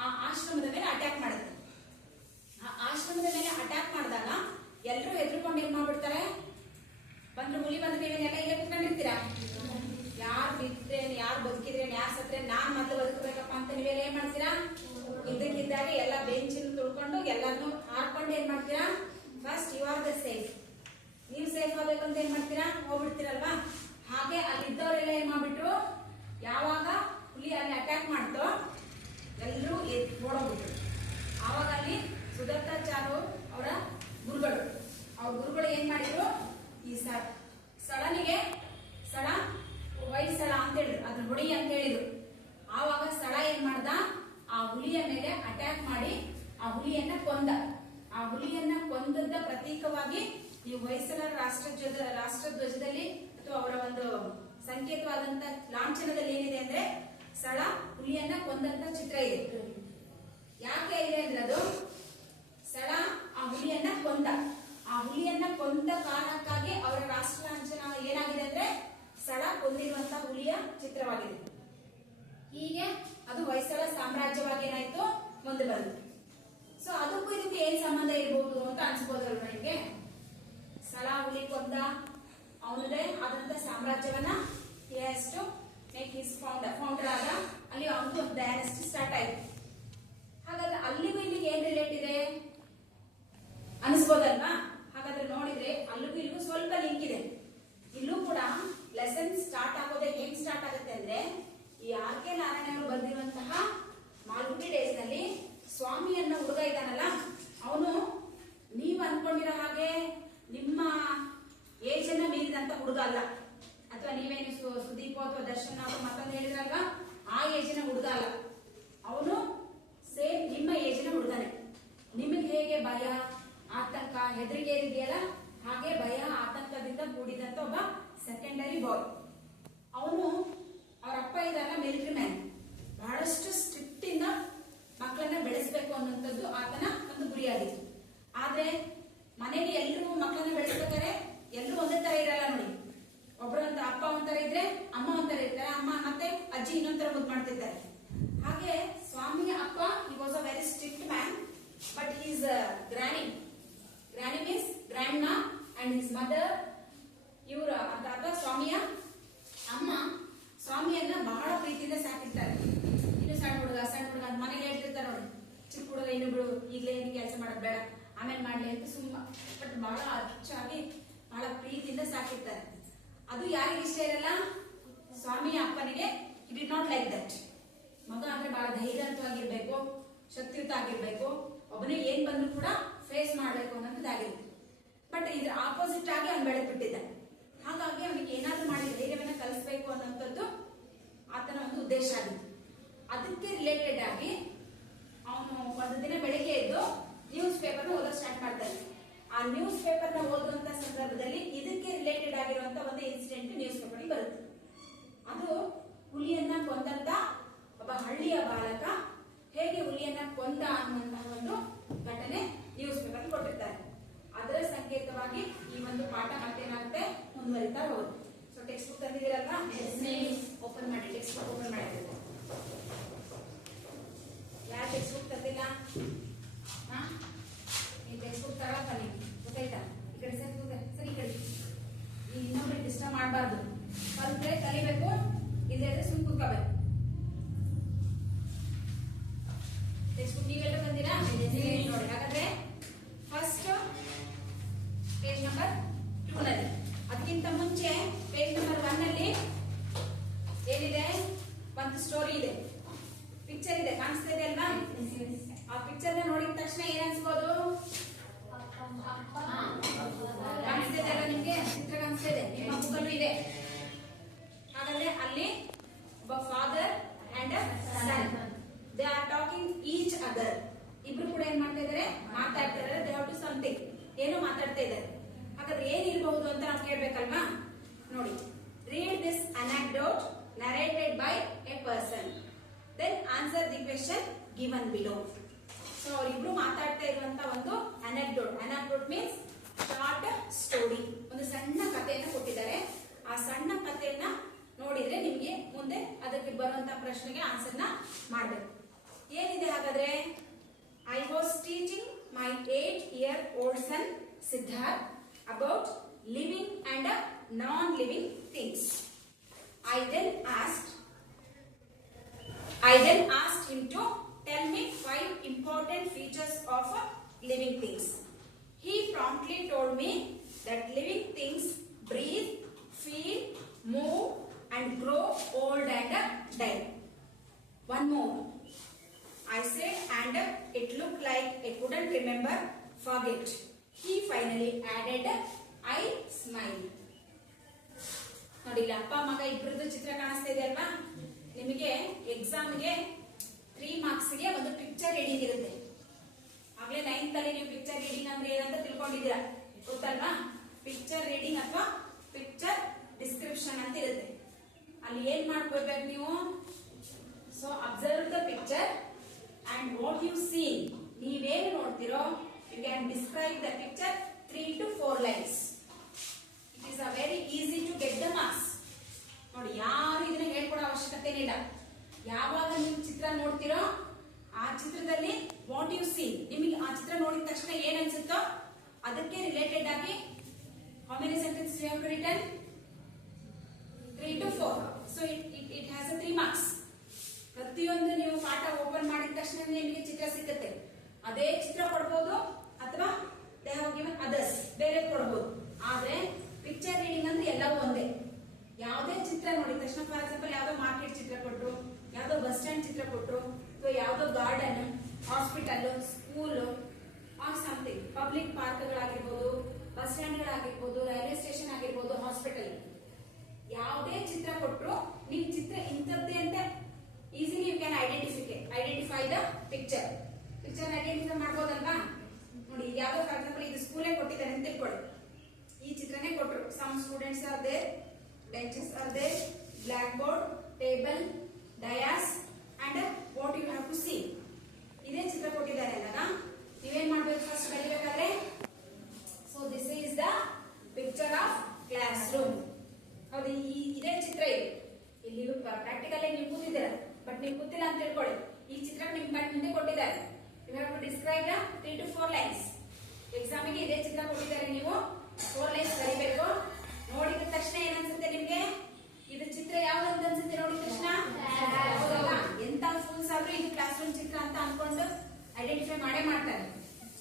ಆ ಆಶ್ರಮದ ಮೇಲೆ ಅಟ್ಯಾಕ್ ಮಾಡುತ್ತೆ. ಆ ಆಶ್ರಮದ ಮೇಲೆ ಅಟ್ಯಾಕ್ ಮಾಡಿದಾಗ ಎಲ್ಲರೂ ಹೆದರ್ಕೊಂಡು ಏನ್ ಮಾಡ್ಬಿಡ್ತಾರೆ, ಬಂದ್ರು ಹುಲಿ ಬಂದ್ರೆ ನೀವೇನೆಲ್ಲ ಇಲ್ಲೇ ಕುತ್ಕೊಂಡಿರ್ತೀರಾ, ಯಾರು ಬಿದ್ರೇನ್, ಯಾರು ಬದುಕಿದ್ರೇನ್, ಯಾರು ಸತ್ರೇನ್, ನಾನ್ ಮೊದಲು ಬದುಕಬೇಕಪ್ಪ ಅಂತ ನೀವೆಲ್ಲ ಏನ್ ಮಾಡ್ತೀರಾ? ಇದ್ದಕ್ಕಿದ್ದಾಗ ಎಲ್ಲ ಬೆಂಚಿನ ತುಳ್ಕೊಂಡು ಎಲ್ಲಾನು ಹಾರ್ಕೊಂಡು ಏನ್ ಮಾಡ್ತೀರಾ? First you are the safe, ನೀವು ಸೇಫ್ ಆಗ್ಬೇಕಂತ ಏನ್ ಮಾಡ್ತೀರಾ? ಹೋಗ್ಬಿಡ್ತೀರಲ್ವಾ? ಹಾಗೆ ಅಲ್ಲಿದ್ದವರೆಲ್ಲ ಏನ್ ಮಾಡ್ಬಿಟ್ರು, ಯಾವಾಗ ಹುಲಿ ಅಲ್ಲಿ ಅಟ್ಯಾಕ್ ಮಾಡ್ತೋ ಎಲ್ಲರೂ ಓಡೋಗ್ಬಿಟ್ರು. ಆವಾಗ ಅಲ್ಲಿ ಸುದತ್ತಾಚಾರ್ಯ ಅವರ ಗುರುಗಳು ಏನ್ ಮಾಡಿದ್ರು, ಈ ಸ್ಥಳನಿಗೆ ಸ್ಥಳ ಹೊಯ್ಸಳ ಅಂತ ಹೇಳಿದ್ರು, ಅದ್ರ ಹೊಡಿ ಅಂತ ಹೇಳಿದ್ರು. ಆವಾಗ ಸ್ಥಳ ಏನ್ ಮಾಡ್ದ, ಆ ಹುಲಿಯ ಮೇಲೆ ಅಟ್ಯಾಕ್ ಮಾಡಿ ಆ ಹುಲಿಯನ್ನ ಕೊಂದ. ಆ ಹುಲಿಯನ್ನ ಕೊಂದದ್ದ ಪ್ರತೀಕವಾಗಿ ಈ ಹೊಯ್ಸಳರ ರಾಷ್ಟ್ರಧ್ವಜದಲ್ಲಿ ಅಥವಾ ಅವರ ಒಂದು ಸಂಕೇತವಾದಂತ ಲಾಂಛನದಲ್ಲಿ ಏನಿದೆ ಅಂದ್ರೆ ಸ್ಥಳ ಹುಲಿಯನ್ನ ಕೊಂದಂತ ಚಿತ್ರ ಇದೆ. ಯಾಕೆ ಇದೆ ಅಂದ್ರೆ ಅದು ಸ್ಥಳ ಆ ಹುಲಿಯನ್ನ ಕೊಂದ. ಆ ಹುಲಿಯನ್ನ ಕೊಂದ ಕಾರಣಕ್ಕಾಗಿ ಅವರ ರಾಷ್ಟ್ರ ಲಾಂಛನ ಏನಾಗಿದೆ ಅಂದ್ರೆ ಸ್ಥಳ ಕೊಂದಿರುವಂತಹ ಹುಲಿಯ ಚಿತ್ರವಾಗಿದೆ. ಹೀಗೆ ಅದು ಹೊಯ್ಸಳ ಸಾಮ್ರಾಜ್ಯವಾಗಿ ಏನಾಯ್ತು, ಮುಂದೆ ಬಂತು. ಸೊ ಅದಕ್ಕೂ ಇದಕ್ಕೆ ಏನ್ ಸಂಬಂಧ ಇರಬಹುದು ಅಂತ ಅನ್ಸ್ಬೋದಲ್ವ ನಿಮ್ಗೆ? ಸ್ಥಳ ಹುಲಿ ಕೊಂದ, ಅವನದೇ ಆದಂತ ಸಾಮ್ರಾಜ್ಯವನ್ನ ಎಷ್ಟು ಮೇಕ್ ಹಿಸ್ ಫೌಂಡರ್ ಆದ, ಅಲ್ಲಿ ಅವನದು ಒಂದು ಡೈನೆಸ್ಟಿ ಸ್ಟಾರ್ಟ್ ಆಯ್ತು. ಹಾಗಾದ್ರೆ ಅಲ್ಲಿಗೂ ಇಲ್ಲಿಗೆ ಏನ್ ರಿಲೇಟ್ ಇದೆ ಅನಿಸ್ಬೋದಲ್ವಾ? ಹಾಗಾದ್ರೆ ನೋಡಿದ್ರೆ ಅಲ್ಲಿಗೂ ಇಲ್ಲಿಗೂ ಸ್ವಲ್ಪ ಲಿಂಕ್ ಇದೆ. ಇಲ್ಲೂ ಕೂಡ ಲೆಸನ್ ಸ್ಟಾರ್ಟ್ ಆಗೋದೇ ಹೇಗ್ ಸ್ಟಾರ್ಟ್ ಆಗುತ್ತೆ ಅಂದ್ರೆ, ಈ ಆರ್.ಕೆ. ನಾರಾಯಣ ಅವರು ಬಂದಿರುವಂತಹ ಮಾಲ್ಗುಡಿ ಡೇಸ್ ನಲ್ಲಿ ಸ್ವಾಮಿ ಅನ್ನೋ ಹುಡುಗ ಇದ್ದಾನಲ್ಲ, ಅವನು ನೀವ್ ಅನ್ಕೊಂಡಿರೋ ಹಾಗೆ ನಿಮ್ಮ ಏಜ್ ಅನ್ನ ಮೀರಿದಂತ ಹುಡುಗ ಅಲ್ಲ. ಅಥವಾ ನೀವೇನು ಸುದೀಪ್ ಅಥವಾ ದರ್ಶನ್ ಅಥವಾ ಮತ್ತೊಂದು ಹೇಳಿದ್ರಲ್ವಾ, ಆ ಏಜಿನ ಹುಡುಗ ಅಲ್ಲ. ಅವನು ಸೇಮ್ ನಿಮ್ಮ ಏಜಿನ ಹುಡುಗನೇ. ನಿಮಗೆ ಹೇಗೆ ಭಯ, ಆತಂಕ, ಹೆದರಿಕೆ ಇದೆಯಲ್ಲ, ಹಾಗೆ ಭಯ ಆತಂಕದಿಂದ ಕೂಡಿದಂತ ಒಬ್ಬ ಸೆಕೆಂಡರಿ ಬಾಯ್. ಅವನು ಅವ್ರ ಅಪ್ಪ ಇದ್ದಾನ ಮಿಲಿಟರಿ ಮ್ಯಾನ್, ಬಹಳಷ್ಟು ಸ್ಟ್ರಿಕ್ಟ್ ಇಂದ ಮಕ್ಕಳನ್ನ ಬೆಳೆಸಬೇಕು ಅನ್ನುವಂಥದ್ದು ಆತನ ಒಂದು ಗುರಿಯಾಗಿತ್ತು. ಆದ್ರೆ ಮನೆಗೆ ಎಲ್ಲರೂ ಮಕ್ಕಳನ್ನ ಬೆಳೆಸ್ಬೇಕಾದ್ರೆ ಎಲ್ಲರೂ ಒಂದೇ ತರ ಇರಲ್ಲ ನೋಡಿ. ಒಬ್ಬರಂತ ಅಪ್ಪ ಒಂಥರ ಇದ್ರೆ ಅಮ್ಮ ಒಂಥರ ಇರ್ತಾರೆ, ಅಮ್ಮ ಮತ್ತೆ ಅಜ್ಜಿ ಇನ್ನೊಂಥರ ಮುದ್ದು ಮಾಡ್ತಿರ್ತಾರೆ. ಹಾಗೆ ಸ್ವಾಮಿಯ ಅಪ್ಪ he was a very strict man, but his granny means grandma and his mother, ಇವರ ಅಥವಾ ಸ್ವಾಮಿಯ ಅಮ್ಮ ಸ್ವಾಮಿಯನ್ನ ಬಹಳ ಪ್ರೀತಿಯಿಂದ ಸಾಕಿರ್ತಾರೆ. ಇನ್ನು ಸಣ್ಣ ಹುಡುಗ ಮನೆಗೆ ಹೇಳ್ತಿರ್ತಾರೆ ನೋಡಿ, ಚಿಕ್ಕ ಹುಡುಗ ಇನ್ನು ಬಿಡು, ಈಗಲೇ ಏನು ಕೆಲಸ ಮಾಡೋದು ಬೇಡ, ಆಮೇಲೆ ಮಾಡ್ಲಿ ಅಂತ ಸುಮ್ಮ, ಬಟ್ ಬಹಳ ಅಚ್ಚುವಾಗಿ ಬಹಳ ಪ್ರೀತಿಯಿಂದ ಸಾಕಿರ್ತಾರೆ. ಅದು ಯಾರಿಗೆ ಇಷ್ಟ ಇರಲ್ಲ? ಸ್ವಾಮಿಯ ಅಪ್ಪನಿಗೆ he did not like that. ಮಗ ಅಂದ್ರೆ ಬಹಳ ಧೈರ್ಯವಂತವಾಗಿರ್ಬೇಕು, ಶಕ್ತಿಯುತ ಆಗಿರ್ಬೇಕು, ಒಬ್ಬನೇ ಏನ್ ಬಂದ್ರು ಕೂಡ ಫೇಸ್ ಮಾಡ್ಬೇಕು ಅನ್ನೋದಾಗಿರುತ್ತೆ. ಬಟ್ ಇದ್ರ ಆಪೋಸಿಟ್ ಆಗಿ ಅವ್ನು ಬೆಳೆದ್ಬಿಟ್ಟಿದ್ದ. ಹಾಗಾಗಿ ಅವನಿಗೆ ಏನಾದ್ರೂ ಮಾಡಿ ಧೈರ್ಯವನ್ನ ಕಲಿಸ್ಬೇಕು ಅನ್ನೋಂಥದ್ದು ಆತನ ಒಂದು ಉದ್ದೇಶ ಆಗಿತ್ತು. ಅದಕ್ಕೆ ರಿಲೇಟೆಡ್ ಆಗಿ ಅವನು ಒಂದು ದಿನ ಬೆಳಿಗ್ಗೆ ಎದ್ದು ನ್ಯೂಸ್ ಪೇಪರ್ನ ಓದೋಕೆ ಸ್ಟಾರ್ಟ್ ಮಾಡ್ತಾನೆ. ಆ ನ್ಯೂಸ್ ಪೇಪರ್ನ ಓದುವಂತ ಸಂದರ್ಭದಲ್ಲಿ ಇದಕ್ಕೆ ರಿಲೇಟೆಡ್ ಆಗಿರುವಂತ ಒಂದು ಇನ್ಸಿಡೆಂಟ್ ನ್ಯೂಸ್ ಪೇಪರ್ ಬರುತ್ತೆ. ಅದು ಹುಲಿಯನ್ನ ಕೊಂದಂತ ಒಬ್ಬ ಹಳ್ಳಿಯ ಬಾಲಕ ಹೇಗೆ ಹುಲಿಯನ್ನ ಕೊಂದ ಅನ್ನುವಂತಹ ಒಂದು ಘಟನೆ ನ್ಯೂಸ್ ಪೇಪರ್ ಕೊಟ್ಟಿರ್ತಾರೆ. ಅದರ ಸಂಕೇತವಾಗಿ ಈ ಒಂದು ಪಾಠ ಮತ್ತೇನಾಗುತ್ತೆ ಮುಂದುವರಿತಾ ಹೋಗುತ್ತೆ. ಸೊ ಟೆಕ್ಸ್ಟ್ ಬುಕ್ ತಂದಿದ್ದೀರಲ್ವಾ? ಓಪನ್ ಮಾಡಿ, ಟೆಕ್ಸ್ಟ್ ಬುಕ್ ಓಪನ್ ಮಾಡಿದ್ರೆ ಯಾರು ಟೆಕ್ಸ್ಟ್ ಬುಕ್ ತಂದಿಲ್ಲ? ಈ ಟೆಕ್ಸ್ಟ್ ಬುಕ್ ತಗೊಳಕ್ ಬನ್ನಿ, ಗೊತ್ತಾಯ್ತಾ? ಈ ಕಡೆ ಸರಿ ಈ ಕಡೆ. ಈ ಇನ್ನೊಬ್ರಿಗೆ ಡಿಸ್ಟರ್ಬ್ ಮಾಡಬಾರ್ದು. ಕಲ್ತ್ರೆ ಕಲಿಬೇಕು, ಇಲ್ಲದ್ರೆ ಸುಮ್ ಕೂತ್ಕೋಬೇಕು. ಟೆಕ್ಸ್ಟ್ ಬುಕ್ ನೀವೆಲ್ಲ ಬಂದಿರಾ? ನೋಡಿ, ಹಾಗಾದ್ರೆ ಫಸ್ಟ್ ಪೇಜ್ ನಂಬರ್ 2 ನಲ್ಲಿ, ಅದಕ್ಕಿಂತ ಮುಂಚೆ ಪೇಜ್ ನಂಬರ್ 1 ನಲ್ಲಿ ಏನಿದೆ? ಒಂದು ಸ್ಟೋರಿ ಇದೆ, ಪಿಕ್ಚರ್ ಇದೆ, ಕಾಣಿಸ್ತಾ ಇದೆ ಅಲ್ವಾ? ಆ ಪಿಕ್ಚರ್ ನ ನೋಡಿದ ತಕ್ಷಣ ಏನ್ ಅನ್ಸ್ಬೋದು? ಕಾಣಿಸ್ತಾ ಇದೆ ಅಲ್ಲ ನಿಮ್ಗೆ? ಚಿತ್ರ ಕಾಣಿಸ್ತಾ ಇದೆ, ನಿಮ್ಮ ಬುಕ್ಕಲ್ಲೂ ಇದೆ. ಹಾಗಾದ್ರೆ ಅಲ್ಲಿ ಒಬ್ಬ father and sun, they are talking each other. ಇಬ್ರು ಕೂಡ ಏನ್ ಮಾಡ್ತಾ ಇದಾರೆ? ಮಾತಾಡ್ತಾ ಇದಾರೆ. ದೇ ಹ್ಯಾವ್ ಟು ಸಮಥಿಂಗ್, ಏನೋ ಮಾತಾಡ್ತಾ ಇದ್ದಾರೆ. ಹಾಗಾದ್ರೆ ಏನಿರಬಹುದು ಅಂತ ನಾವು ಕೇಳ್ಬೇಕಲ್ವಾ? ನೋಡಿ, read this anecdote narrated by a person, then answer the question given below. So ಅವರಿಬ್ರು ಮಾತಾಡ್ತಾ ಇರುವಂತ ಒಂದು anecdote means ಶಾರ್ಟ್ ಸ್ಟೋರಿ, ಒಂದು ಸಣ್ಣ ಕಥೆಯನ್ನ ಕೊಟ್ಟಿದ್ದಾರೆ. ಆ ಸಣ್ಣ ಕಥೆಯನ್ನ ನೋಡಿದ್ರೆ ನಿಮ್ಗೆ ಮುಂದೆ ಅದಕ್ಕೆ ಬರುವಂತ ಪ್ರಶ್ನೆಗೆ ಆನ್ಸರ್ನ ಮಾಡ್ಬೇಕು. ಏನಿದೆ ಹಾಗಾದ್ರೆ? I was teaching my 8-year-old son Siddharth about living and non-living things. I then asked him to tell me 5 important features of living things. He promptly told me that living things breathe, feel, move and grow old and die. One more, I said, and it looked like I couldn't remember, forget. He finally added, I smiled. ನೋಡಿ, ಇಲ್ಲಿ ಅಪ್ಪ ಮಗ ಇಬ್ಬರದ್ದು ಚಿತ್ರ ಕಾಣಿಸ್ತಾ ಇದೆ ಅಲ್ವಾ? ನಿಮಗೆ ಎಕ್ಸಾಮ್ಗೆ 3 ಮಾರ್ಕ್ಸ್ಗೆ ಒಂದು ಪಿಕ್ಚರ್ ರೀಡಿಂಗ್ ಇರುತ್ತೆ. ಆಗ್ಲೇ 9th ಅಲ್ಲಿ ನೀವು ಪಿಕ್ಚರ್ ರೀಡಿಂಗ್ ಅಂದ್ರೆ ಏನಂತ ತಿಳ್ಕೊಂಡಿದ್ದೀರಾ, ಗೊತ್ತಲ್ವಾ? ಪಿಕ್ಚರ್ ರೀಡಿಂಗ್ ಅಥವಾ ಪಿಕ್ಚರ್ ಡಿಸ್ಕ್ರಿಪ್ಷನ್ ಅಂತ ಇರುತ್ತೆ. ಅಲ್ಲಿ ಏನ್ ಮಾಡ್ಕೋಬೇಕು ನೀವು? So observe the picture and what you see, ನೀವೇನು ನೋಡ್ತಿರೋ, you can describe the picture 3 to 4 lines. It is a very easy to get the marks. ನೋಡಿ, ಯಾರು ಇದನ್ನ ಹೇಳ್ಕೊಡೋ ಅವಶ್ಯಕತೆ ಇಲ್ಲ. ಯಾವಾಗ ನೀವು ಚಿತ್ರ ನೋಡ್ತಿರೋ ಆ ಚಿತ್ರದಲ್ಲಿ ವಾಟ್ ಯು ಸಿ, ನಿಮಗೆ ಆ ಚಿತ್ರ ನೋಡಿದ ತಕ್ಷಣ ಏನ್ ಅನ್ಸುತ್ತೋ ಅದಕ್ಕೆ ರಿಲೇಟೆಡ್ ಆಗಿ how many sentences you have to written? 3 to 4. So it has a 3 marks. ಪ್ರತಿಯೊಂದು ನೀವು ಪಾಠ ಓಪನ್ ಮಾಡಿದ ತಕ್ಷಣ ನಿಮಗೆ ಚಿತ್ರ ಸಿಗುತ್ತೆ. ಅದೇ ಚಿತ್ರ ಕೊಡಬಹುದು ಅಥವಾ ದೇ ಹ್ಯಾವ್ ಗಿವನ್ ಅದರ್ಸ್, ಬೇರೆ ಕೊಡಬಹುದು. ಆದ್ರೆ ಪಿಕ್ಚರ್ ರೀಡಿಂಗ್ ಅಂದ್ರೆ ಎಲ್ಲವೂ ಒಂದೇ. ಯಾವುದೇ ಚಿತ್ರ ನೋಡಿದ ತಕ್ಷಣ, ಫಾರ್ ಎಕ್ಸಾಂಪಲ್ ಯಾವ್ದೋ ಮಾರ್ಕೆಟ್ ಚಿತ್ರ ಕೊಟ್ಟರು, ಯಾವ್ದೋ ಬಸ್ ಸ್ಟ್ಯಾಂಡ್ ಚಿತ್ರ ಕೊಟ್ಟರು, ಅಥವಾ ಯಾವ್ದೋ garden, hospital, school or something, public ಪಾರ್ಕ್ಗಳಾಗಿರ್ಬೋದು, ಬಸ್ ಸ್ಟ್ಯಾಂಡ್ಗಳಾಗಿರ್ಬೋದು, ರೈಲ್ವೆ ಸ್ಟೇಷನ್ ಆಗಿರ್ಬೋದು, ಹಾಸ್ಪಿಟಲ್, ಯಾವುದೇ ಚಿತ್ರ ಕೊಟ್ಟರು ನೀವು ಚಿತ್ರ ಇಂಥದ್ದೇ ಅಂತ easily you can identify the picture identify ಮಾಡಬಹುದಲ್ವಾ? ನೋಡಿ, ಯಾವ್ದೋ ಫಾರ್ ಎಕ್ಸಾಂಪಲ್ ಇದು ಸ್ಕೂಲೇ ಕೊಟ್ಟಿದ್ದಾರೆ ಅಂತ ತಿಳ್ಕೊಳ್ಳಿ. ಈ ಚಿತ್ರನೇ ಕೊಟ್ಟರು. some students are there, benches are there, blackboard, table, dais and what you have to see. ಇದೇ ಚಿತ್ರ ಕೊಟ್ಟಿದ್ದಾರೆ ಅಲ್ಲ, ನೀವೇನ್ ಮಾಡ್ಬೇಕು? ಫಸ್ಟ್ ಕಲಿಬೇಕಾದ್ರೆ, so this is the picture of classroom. ಹೌದು, ಇದೇ ಚಿತ್ರ ಇದೆ. ಇಲ್ಲಿ ಪ್ರಾಕ್ಟಿಕಲ್ ನೀವು ಕೂತಿದ್ದೀರಾ, ಬಟ್ ನೀವು ಗೊತ್ತಿಲ್ಲ ಅಂತ ತಿಳ್ಕೊಳ್ಳಿ. ಈ ಚಿತ್ರ ನಿಮ್ ಕಣ್ಣು ಮುಂದೆ ಕೊಟ್ಟಿದ್ದಾರೆ. You have to describe the 3 to 4 lines. ಎಕ್ಸಾಮಿಗೆ ಇದೇ ಚಿತ್ರ ಕೊಟ್ಟಿದ್ದಾರೆ, ನೀವು 4 ಲೈನ್ಸ್ ಬರೀಬೇಕು. ನೋಡಿದ ತಕ್ಷಣ ಏನನ್ಸುತ್ತೆ ನಿಮ್ಗೆ? ಇದು ಚಿತ್ರ ಯಾವ್ದು ಅನ್ಸುತ್ತೆ ನೋಡಿದ ತಕ್ಷಣ? ಎಂತ ಫೂಲ್ಸ್ ಆದ್ರೂ ಇದು ಕ್ಲಾಸ್ ರೂಮ್ ಚಿತ್ರ ಅಂತ ಅನ್ಕೊಂಡು ಐಡೆಂಟಿಫೈ ಮಾಡೇ ಮಾಡ್ತಾರೆ.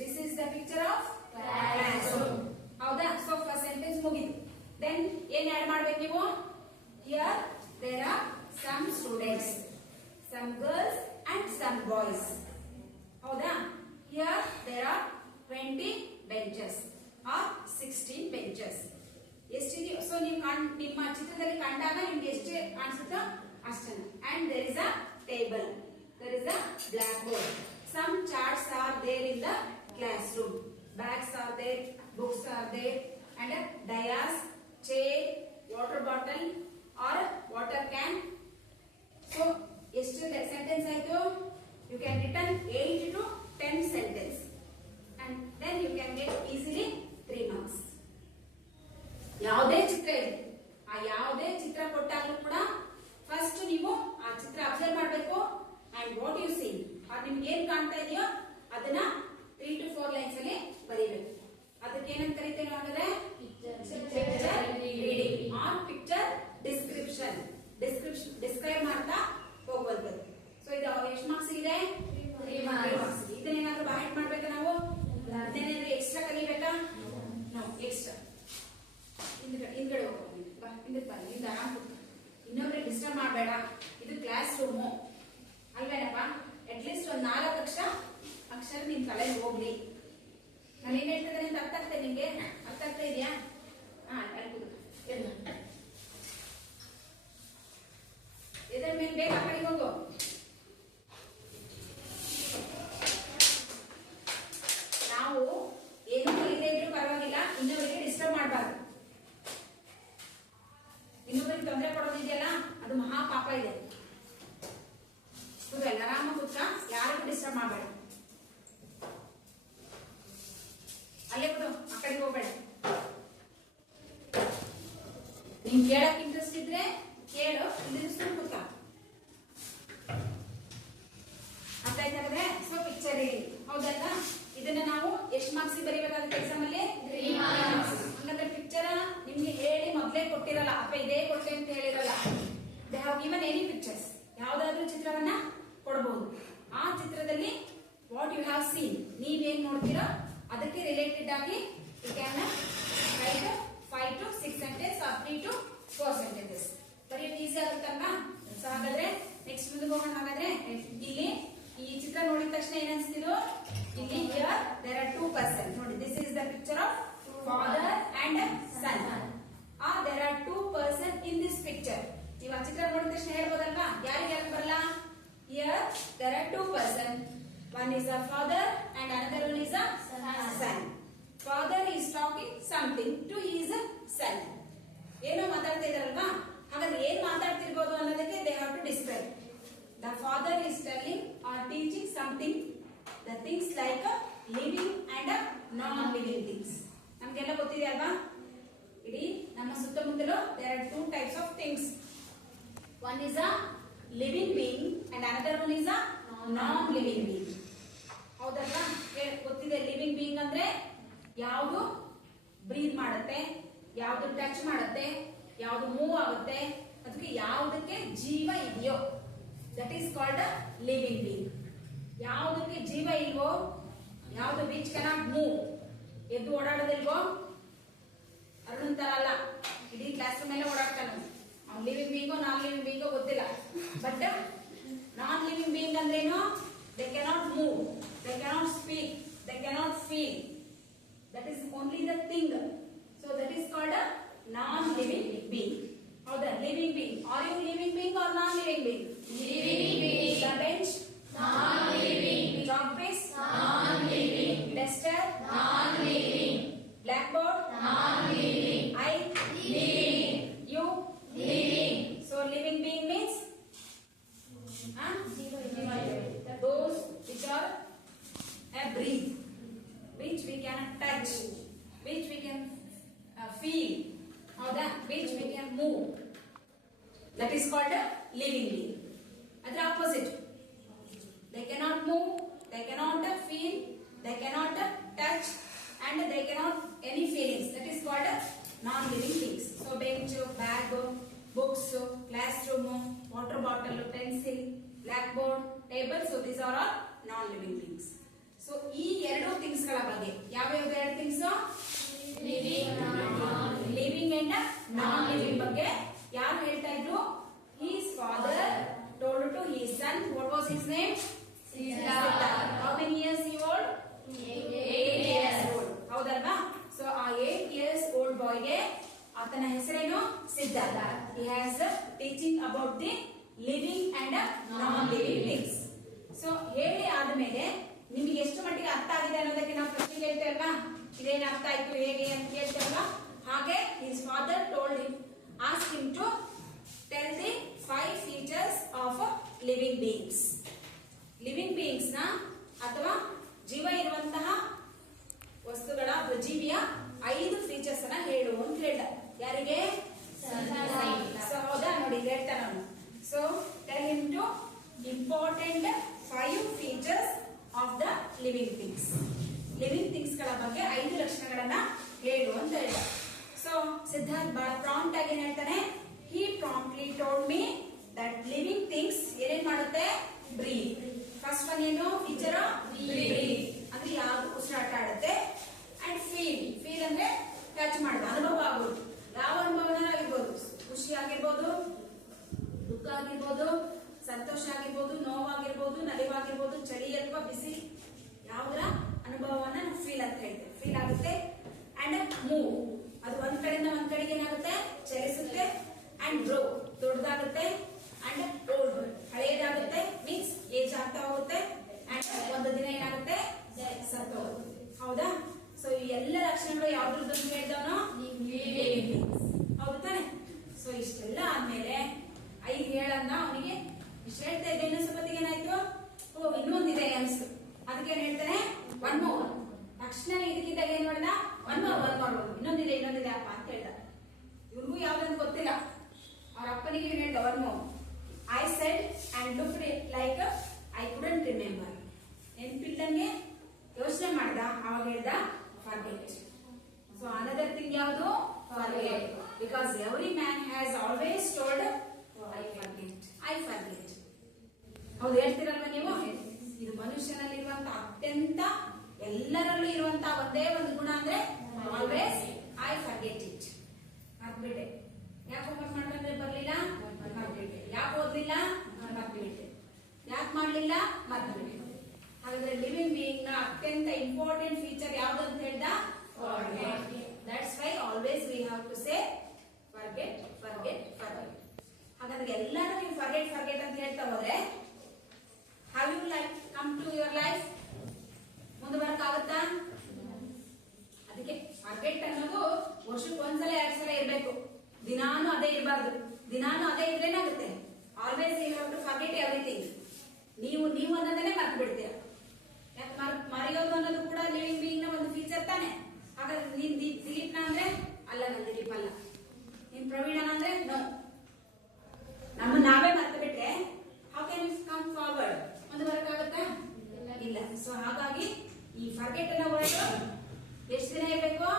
This is the picture of class room. ಹೌದಾ? ಸೊ ಫಸ್ಟ್ ಸೆಂಟೆನ್ಸ್ ಮುಗಿತು. ದೆನ್ ಏನ್ ಆಡ್ ಮಾಡ್ಬೇಕು ನೀವು? Here there are some students, some girls and some boys. 20 benches or 16 benches. ಎಷ್ಟಿದೆಯೋ ಸೊ ನೀವು ನಿಮ್ಮ ಚಿತ್ರದಲ್ಲಿ ಕಂಡಾಗ ನಿಮ್ಗೆ ಎಷ್ಟು ಕಾಣಿಸುತ್ತೋ ಅಷ್ಟೇ. And there is a table, there is a blackboard, some charts are there in the classroom, bags are there, books are there, and dayas, chair, water bottle or water can. So ಎಷ್ಟು sentence ಆಯ್ತು? You can written 8 to 10 sentence and then you can get easily 3 marks. ಯಾವುದೇ ಚಿತ್ರ ಇದೆ, ಆ ಯಾವುದೇ ಚಿತ್ರ ಕೊಟ್ಟಾಗಲೂ ಕೂಡ first ನೀವು ಆ ಚಿತ್ರ observe ಮಾಡಬೇಕು ಅಂಡ್ ವಾಟ್ ಯು ಸೀ, ನಿಮ್ಗೆ ಏನ್ ಕಾಣ್ತಾ ಇದೆಯೋ ಅದನ್ನ 3 to 4 ಲೈನ್ಸ್ ಅಲ್ಲಿ ಬರೀಬೇಕು. ಅದಕ್ಕೆ ಏನಂತ ಕರಿತೇವೆ ಹಾಗಾದ್ರೆ? Picture reading or picture description. Describe ಮಾಡ್ತಾ ಹೋಗುವಂತದ್ದು. ಸೊ ಇದು ಎಷ್ಟು ಮಾರ್ಕ್ಸ್ ಇದೆ? 3 ಮಾರ್ಕ್ಸ್. ಇದನ್ನೇನಾದ್ರೂ ಬಾಯ್ಟ್ ಮಾಡ್ಬೇಕಾ ನಾವು? ಇದನ್ನೇನಾದ್ರೂ ಎಕ್ಸ್ಟ್ರಾ ಕಲಿಬೇಕಾ? ನೋ, ಎಕ್ಸ್ಟ್ರಾ ಹಿಂದ್ಗಡೆ ಹೋಗಿ ಹಿಂದಕ್ಕೆ ಬನ್ನಿ, ಹಿಂದೆ ಆರಾಮ್ ಕೂತ್ಕೊ. ಇನ್ನೊಬ್ರೆ ಡಿಸ್ಟರ್ಬ್ ಮಾಡಬೇಡ. ಇದು ಕ್ಲಾಸ್ ರೂಮು ಅಲ್ವೇನಪ್ಪ? ಅಟ್ಲೀಸ್ಟ್ ಒಂದು 4 ಅಕ್ಷರ ನಿಮ್ ತಲೆಗೆ ಹೋಗ್ಲಿ. ನಾನು ಏನ್ ಹೇಳ್ತಿದ್ದೇನೆ ಅಂತ ಅರ್ಥ ಆಗ್ತದೆ ನಿಮ್ಗೆ? ಅರ್ಥ ಆಗ್ತಾ ಇದೆಯಾ? ಇದರ ಮೇಲೆ ಬೇಗ ಆ ಕಡೆಗೆ ಹೋಗು. ನಾವು ಏನು ಕಲಿದೇ ಇದ್ರೂ ಪರವಾಗಿಲ್ಲ, ಇನ್ನೊಬ್ಬರಿಗೆ ಡಿಸ್ಟರ್ಬ್ ಮಾಡಬಾರ್ದು. ಇನ್ನೊಬ್ಬರಿಗೆ ತೊಂದರೆ ಕೊಡೋದಿದೆಯಲ್ಲ ಅದು ಮಹಾ ಪಾಪ ಇದೆ. ಆರಾಮ ಕೂತ್ಕ, ಯಾರಿಗೂ ಡಿಸ್ಟರ್ಬ್ ಮಾಡಬೇಡ. ಅಲ್ಲೇ ಬಿಡು, ಆ ಕಡೆಗೆ ಹೋಗ್ಬೇಡ. ನಿನ್ ಕೇಳಕ್ ಇಂಟ್ರೆಸ್ಟ್ ಇದ್ರೆ ಕೇಳು, ಇಲ್ಲಿ ಕೂತ್ಕ. ಅರ್ಥ ಆಯ್ತಾದ್ರೆ? ಸೊ ಪಿಕ್ಚರ್ ರೀಡಿಂಗ್ ಹೌದಲ್ಲ? ಇದನ್ನ ನಾವು ಎಷ್ಟು ಮಾರ್ಕ್ಸ್ ಬರೀಬೇಕಾಗುತ್ತೆ ಎಕ್ಸಾಮ್ ಅಲ್ಲಿ? 3 ಮಾರ್ಕ್ಸ್. ಹಂಗಂದ್ರೆ ಪಿಕ್ಚರ್ ನಿಮ್ಗೆ ಹೇಳಿ ಮೊದಲೇ ಕೊಟ್ಟಿರಲ್ಲ, ಅಪ್ಪ ಇದೇ ಕೊಟ್ಟೆ ಅಂತ ಹೇಳಿರಲ್ಲ. They have given any pictures, ಯಾವ್ದಾದ್ರು ಚಿತ್ರವನ್ನ ಕೊಡಬಹುದು. ಆ ಚಿತ್ರದಲ್ಲಿ ವಾಟ್ ಯು ಹ್ಯಾವ್ ಸೀನ್, ನೀವೇನ್ ನೋಡ್ತೀರೋ ಅದಕ್ಕೆ ರಿಲೇಟೆಡ್ ಆಗಿ you can write 5 to 6 sentence or 3 to 4 sentences. ಬರೆಯೋಕೆ ಈಸಿ ಆಗುತ್ತಲ್ವಾ? ಸೊ ಹಾಗಾದ್ರೆ ನೆಕ್ಸ್ಟ್ ಮುಂದೆ ಹೋಗೋಣ. ಹಾಗಾದ್ರೆ ಇಲ್ಲಿ ಈ ಚಿತ್ರ ನೋಡಿದ ತಕ್ಷಣ ಏನ್ ಅನ್ಸ್ತಿದ್ರು? ಇಲ್ಲಿ ಹಿಯರ್ ದೇರ್ ಆರ್ 2 persons. ನೋಡಿ, this is the picture of father and son. There are 2 persons in this picture. ನೀವು ಆ ಚಿತ್ರ ನೋಡಿದ ತಕ್ಷಣ ಹೇಳ್ಬೋದಲ್ವಾ? ಯಾರಿಗೆ ಬರಲ್ಲ? Here there are 2 persons. One is a father and another one is a son. Father is talking something to his son. ಏನೋ ಮಾತಾಡ್ತಾ ಇದಾರಲ್ವಾ? ಹಾಗಾದ್ರೆ ಏನ್ ಮಾತಾಡ್ತಿರ್ಬೋದು ಅನ್ನೋದಕ್ಕೆ they have to describe. The father is telling or teaching something, the things like living and non-living things. ನಮ್ಗೆಲ್ಲ ಗೊತ್ತಿದೆ ಅಲ್ವಾ? ಇಡೀ ನಮ್ಮ ಸುತ್ತಮುತ್ತಲು there are 2 types of things. One is a living being and another one is a non-living being. ಹೌದಲ್ವಾ? ಗೊತ್ತಿದೆ. Living being ಅಂದ್ರೆ ಯಾವುದು ಬ್ರೀತ್ ಮಾಡುತ್ತೆ, ಯಾವುದು ಟಚ್ ಮಾಡುತ್ತೆ, ಯಾವುದು ಮೂವ್ ಆಗುತ್ತೆ, ಅದಕ್ಕೆ ಯಾವುದಕ್ಕೆ ಜೀವ ಇದೆಯೋ that is called a living being. ಯಾವುದಕ್ಕೆ ಜೀವ ಇಲ್ವೋ, ಯಾವುದು ವಿಚ್ ಕೆನಾಟ್ ಮೂವ್, ಎದ್ದು ಓಡಾಡೋದಿಲ್ವೋ, ಅರುಣ್ ತರ ಅಲ್ಲ, ಇಡೀ ಕ್ಲಾಸ್ ರೂಮ್ ಮೇಲೆ ಓಡಾಡ್ತಾನೆ. ಅವ್ನು ಲಿವಿಂಗ್ ಬೀಯಿಂಗೋ ನಾನ್ ಲಿವಿಂಗ್ ಬೀಯಿಂಗೋ ಗೊತ್ತಿಲ್ಲ. ಬಟ್ ನಾನ್ ಲಿವಿಂಗ್ ಬೀಯಿಂಗ್ ಅಂದ್ರೇನು? They cannot move, they cannot speak, they cannot feel. That is only the thing. So that is called a non-living being. How the living being? Are you living being or non-living being? Living being. The bench? Non-living. Chalk piece? Non-living. Duster? Non-living. Blackboard? Non-living. I? Living. You? Living. So living being means? Those which are breathe, which we can touch, which we can feel, or that which we can move. That is called a living being. And the opposite, they cannot move, they cannot feel, they cannot touch, and they cannot any feelings. That is called a non-living things. So bench, bag, books, classroom, water bottle, pencil, blackboard, table. So these are all non-living things. So ಈ ಎರಡು things ಗಳ ಬಗ್ಗೆ ಯಾವ್ಯಾವ ಎರಡು things? Living and non living ಬಗ್ಗೆ ಯಾರು ಹೇಳ್ತಾ ಇದ್ರು? His father told to his son. What was his name? Siddhartha. How many years he old? 8 years. Siddharth. He has teaching about the living and non-living things. So ಹೇಳಿ ಆದ್ಮೇಲೆ ನಿಮಗೆ ಎಷ್ಟು ಮಟ್ಟಿಗೆ ಅರ್ಥ ಆಗಿದೆ ಅನ್ನೋದಕ್ಕೆ ನಾವು ಪ್ರಶ್ನೆ ಕೇಳ್ತೇವಲ್ವಾ, ಇದೇನು ಅರ್ಥ ಆಯ್ತು ಹೇಗೆ ಅಂತ ಕೇಳ್ತೇವಲ್ವಾ. ಹಾಗೆ his father told him, asked him to tell the 5 features of living beings. Living beings ನ ಅಥವಾ ಜೀವ ಇರುವಂತಹ ವಸ್ತುಗಳ ಜೀವಿಯ 5 ಫೀಚರ್ಸ್ ಅನ್ನ ಹೇಳು ಅಂತ ಹೇಳ್ದ. ಯಾರಿಗೆ? ಸೊ ಹೌದಾ, ನೋಡಿ ಹೇಳ್ತಾನ ಅವನು. So tell him to important 5 features of the living things. Living things ಗಳ ಬಗ್ಗೆ 5 ಲಕ್ಷಣಗಳನ್ನ ಹೇಳು ಅಂತ ಹೇಳ್ದ. ಸೊ ಸಿದ್ಧಾರ್ಥ್ ಬಹಳ ಪ್ರಾಂಪ್ಟ್ ಆಗಿ ಏನ್ ಹೇಳ್ತಾನೆ, he promptly told me that living things ಏನೇನ್ ಮಾಡುತ್ತೆ? ಬ್ರೀತ್. ಫಸ್ಟ್ ಒನ್ ಏನು ಫೀಚರ್? ಬ್ರೀತ್ ಅಂದ್ರೆ ಯಾವುದು ಉಸಿರಾಟ ಆಡುತ್ತೆ. ಅಂಡ್ ಫೀಲ್ ಅಂದ್ರೆ ಟಚ್ ಮಾಡೋದು, ಅನುಭವ ಆಗೋದು. ಯಾವ ಅನುಭವನ ಆಗಿರ್ಬೋದು, ಖುಷಿ ಆಗಿರ್ಬೋದು, ದುಃಖ ಆಗಿರ್ಬೋದು, ಸಂತೋಷ ಆಗಿರ್ಬೋದು, ನೋವಾಗಿರ್ಬೋದು, ನಲಿವಾಗಿರ್ಬೋದು, ಚಳಿ ಅಥವಾ ಬಿಸಿ, ಯಾವುದರ ಅನುಭವವನ್ನ ನಾವು ಫೀಲ್ ಅಂತ ಹೇಳ್ತೇವೆ. ಫೀಲ್ ಆಗುತ್ತೆ. ಅಂಡ್ ಮೂವ್, ಅದು ಒಂದ್ ಕಡೆಯಿಂದ ಒಂದ್ ಕಡೆಗೆ ಏನಾಗುತ್ತೆ? ಚಲಿಸುತ್ತೆ. ಅಂಡ್ ಗ್ರೋ, ದೊಡ್ಡದಾಗುತ್ತೆ. ಅಂಡ್ ಓಲ್ಡ್, ಹಳೆಯದಾಗುತ್ತೆ, ಮೀನ್ಸ್ ಏಜ್ ಆಗ್ತಾ ಹೋಗುತ್ತೆ. ಅಂಡ್ ಒಂದು ದಿನ ಏನಾಗುತ್ತೆ? ಸತ್ತು ಹೋಗುತ್ತೆ. ಹೌದಾ? ಸೊ ಈ ಎಲ್ಲ ಲಕ್ಷಣಗಳು ಯಾವ್ದ್ರದ್ದು ಹೇಳಿದವನು? ಹೌದು ತಾನೆ? ಸೊ ಇಷ್ಟೆಲ್ಲ ಆದ್ಮೇಲೆ 5 ಹೇಳನ್ನ ಅವನಿಗೆ ಇಷ್ಟ ಹೇಳ್ತಾ ಇದ್ದೆ. ಇನ್ನೊಂದ್ಸಪತ್ತಿಗೆ ಏನಾಯ್ತು? ಓ ಇನ್ನೊಂದಿದೆ ಅನ್ಸ್ತು. ಅದಕ್ಕೆ ಏನ್ ಹೇಳ್ತಾನೆ? 1 more. ತಕ್ಷಣ ಇದಕ್ಕಿದ್ದಾಗ ಏನ್ ಮಾಡ್ದ? 1 more ಇನ್ನೊಂದಿದೆ ಅಪ್ಪ ಅಂತ ಹೇಳ್ದ. ಇವ್ರಿಗೂ ಯಾವ್ದಂತ ಗೊತ್ತಿಲ್ಲ. ಅವ್ರ ಅಪ್ಪನಿಗೆ ಏನ್ ಹೇಳ್ದ? 1 more. I said and looked like I couldn't remember. ನೆನ್ಪಿಲ್ದಂಗೆ ಯೋಚನೆ ಮಾಡ್ದ. ಅವಾಗ ಹೇಳ್ದ forget. So another thing ಯಾವುದು? Forget. Because every man has always told I forget. ಹೌದು ಹೇಳ್ತೀರಲ್ವ ನೀವು? ಇದು ಮನುಷ್ಯನಲ್ಲಿರುವಂತ ಅತ್ಯಂತ ಎಲ್ಲರಲ್ಲೂ ಇರುವಂತ ಒಂದೇ ಒಂದು ಗುಣ ಅಂದ್ರೆ ಆಲ್ವೇಸ್ I forget it. ಮರ್ತ್ಬಿಟ್ಟೆ. ಯಾಕೆ ಹೋಮ್ವರ್ಕ್ ಮಾಡ್ಕೊಂಡ್ರೆ ಬರ್ಲಿಲ್ಲ? ಮರ್ತ್ಬಿಟ್ಟೆ. ಯಾಕೆ ಓದ್ಲಿಲ್ಲ? ಮರ್ತ್ಬಿಟ್ಟೆ. ಯಾಕೆ ಮಾಡ್ಲಿಲ್ಲ? ಮರ್ತ್ಬಿಟ್ಟೆ. ಹಾಗಾದ್ರೆ ಲಿವಿಂಗ್ ಬೀಯಿಂಗ್ ನ ಅತ್ಯಂತ ಇಂಪಾರ್ಟೆಂಟ್ ಫೀಚರ್ ಯಾವ್ದು ಅಂತ ಹೇಳ್ದ? Forget. That's why always we have to say forget. ಹಾಗಾದ್ರೆ ಎಲ್ಲರೂ ನೀವು forget ಅಂತ ಹೇಳ್ತಾ ಹೋದ್ರೆ how you like come to your life? ಮುಂದೆ ಬರಕ್ಕಾಗುತ್ತಾ? ಅದಕ್ಕೆ forget ಅನ್ನೋದು ವರ್ಷಕ್ಕೆ ಒಂದ್ಸಲ 2 ಸಲ ಇರ್ಬೇಕು. ದಿನಾನು ಅದೇ ಇರಬಾರ್ದು. ದಿನಾನು ಅದೇ ಇದ್ರೇನಾಗುತ್ತೆ? Always you have to forget everything. ನೀವು ಅನ್ನೋದನ್ನೇ ಮರ್ತು ಬಿಡ್ತೀರ. ಯಾಕೆ ಮರೆಯೋದು ಅನ್ನೋದು ಕೂಡ ಲಿವಿಂಗ್ ಬೀಯಿಂಗ್ ನ ಒಂದು ಫೀಚರ್ ತಾನೆ. ಹಾಗಾದ್ರೆ ನೀನ್ ದಿಲೀಪ್ನ ಅಂದ್ರೆ ಅಲ್ಲ, ನಾನು ದಿಲೀಪ್ ಅಲ್ಲ. ನೀನ್ ಪ್ರವೀಣ ಅಂದ್ರೆ ನೋ. ನಾವೇ ಮರ್ತು ಬಿಟ್ರೆ how can you come forward? ಮುಂದೆ ಬರಕ್ಕಾಗತ್ತಾ? ಇಲ್ಲ. ಸೊ ಹಾಗಾಗಿ ಈ ಫರ್ಗೆಟ್ ಅನ್ನೋ ವರ್ಡ್ ಎಷ್ಟು ದಿನ ಇರಬೇಕು?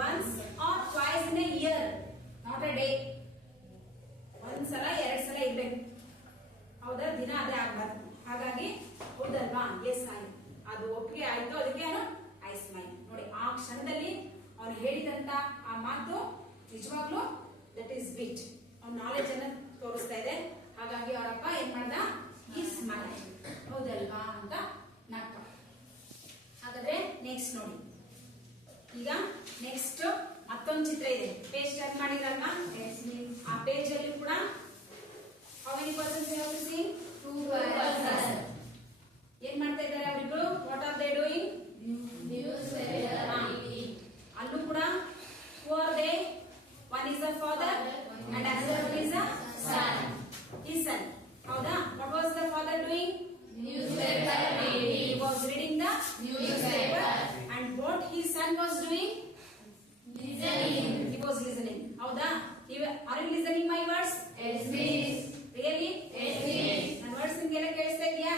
once or twice in a year, not a day. ಒಂದ್ಸಲ 2 ಸಲ ಇರ್ಬೇಕು. ಹೌದಾ? ದಿನ ಅದೇ ಆಗ್ಬಾರ್ದು. ಹಾಗಾಗಿ ಹೌದಲ್ವಾ? ಎಸ್ ಆಯ್ತು, ಅದು ಒಪ್ಪಿಗೆ ಆಯ್ತು. ಅದಕ್ಕೆ ಅವನು ಐ ಸ್ಮೈಲ್. ನೋಡಿ, ಆ ಕ್ಷಣದಲ್ಲಿ ಅವನು ಹೇಳಿದಂತ ಆ ಮಾತು ನಿಜವಾಗ್ಲೂ ದಟ್ ಈಸ್ ವಿಟ್. ಅವ್ನ ನಾಲೆಜ್ ಅನ್ನ ತೋರಿಸ್ತಾ ಇದೆ. ಹಾಗಾಗಿ ಅವರಪ್ಪ ಏನ್ ಮಾಡ್ದ? ಈ ಸ್ಮೈಲ್. ಹೌದಲ್ವಾ ಅಂತ ನಕ್ಕ. ಹಾಗಾದ್ರೆ ನೆಕ್ಸ್ಟ್ ನೋಡಿ, ಈಗ ನೆಕ್ಸ್ಟ್ ಮತ್ತೊಂದು ಚಿತ್ರ ಇದೆ. ಪೇಜ್ ಟರ್ನ್ ಮಾಡಿರಲ್ವಾ? ಆ ಪೇಜ್ ಅಲ್ಲಿ ಕೂಡ how many persons you have to see? 2 persons. ಏನ್ ಮಾಡ್ತಾ ಇದ್ದಾರೆ ಅವರಿಬ್ರು? What are they doing? ಅಲ್ಲೂ ಕೂಡ who are they? One is the father and another one is the son. His son. ಹೌದಾ? What was the father doing? Newspaper reading. He was reading the newspaper. And what his son was doing? Listening. He was listening. ಹೌದಾ? Are you listening my words? Yes, miss. Really? Yes, miss. ನನ್ನ words ನಿಮ್ಗೆಲ್ಲ ಕೇಳಿಸ್ತಾ ಇದೆಯಾ?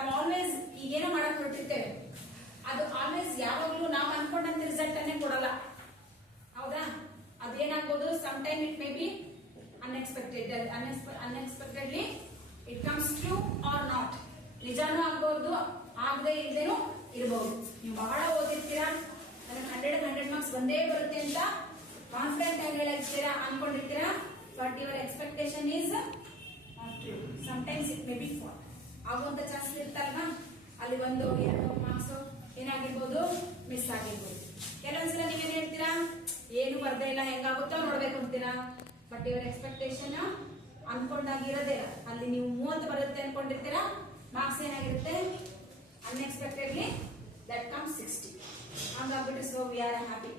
ನಾವು always ಈಗೇನೋ ಮಾಡಕ್ ಹೊರಟಿರ್ತೇವೆ, ಅದು always ಯಾವಾಗ್ಲೂ ನಾವು ಅನ್ಕೊಂಡಂತ ರಿಸಲ್ಟ್ ಅನ್ನೇ ಕೊಡಲ್ಲ, ಹೌದಾ? ಅದೇನಾಗ್ಬೋದು, sometime it may be unexpectedly it comes true or not. ನಿಜಾನೂ ಆಗ್ಬಹುದು, ಆಗದೆ ಇಲ್ದೇನೂ ಇರಬಹುದು. ನೀವು ಬಹಳ ಓದಿರ್ತೀರಾ, ನನಗೆ 100 ಮಾರ್ಕ್ಸ್ ಬಂದೇ ಬರುತ್ತೆ ಅಂತ ಕಾನ್ಫಿಡೆಂಟ್ ಆಗಿ ಹೇಳಿರ್ತೀರಾ, ಅನ್ಕೊಂಡಿರ್ತೀರಾ. But your expectation is not true. Sometimes it may be fall ಆಗುವಂತ ಚಾನ್ಸ್ ಇರ್ತಲ್ವಾ, ಅಲ್ಲಿ 1-2 ಮಾರ್ಕ್ಸ್ ಏನಾಗಿರ್ಬೋದು, ಮಿಸ್ ಆಗಿರ್ಬೋದು. ಕೆಲವೊಂದ್ಸಲ ನೀವೇನ್ ಹೇಳ್ತೀರಾ, ಏನು ಬರ್ದೇ ಇಲ್ಲ, ಹೆಂಗಾಗುತ್ತೋ ನೋಡ್ಬೇಕು ಅಂತೀರಾ. ಬಟ್ ಯುವರ್ ಎಕ್ಸ್ಪೆಕ್ಟೇಷನ್ ಅನ್ಕೊಂಡಾಗಿರೋದಿಲ್ಲ, ಅಲ್ಲಿ ನೀವು 30 ಬರುತ್ತೆ ಅನ್ಕೊಂಡಿರ್ತೀರಾ, ಮಾರ್ಕ್ಸ್ ಏನಾಗಿರುತ್ತೆ ಅನ್ಎಕ್ಸ್ಪೆಕ್ಟೆಡ್ಲಿ ದಟ್ ಕಮ್ಸ್ 60. ಹಂಗಾಗ್ಬಿಟ್ಟು ಸೊ ವಿ ಆರ್ ಹ್ಯಾಪಿ,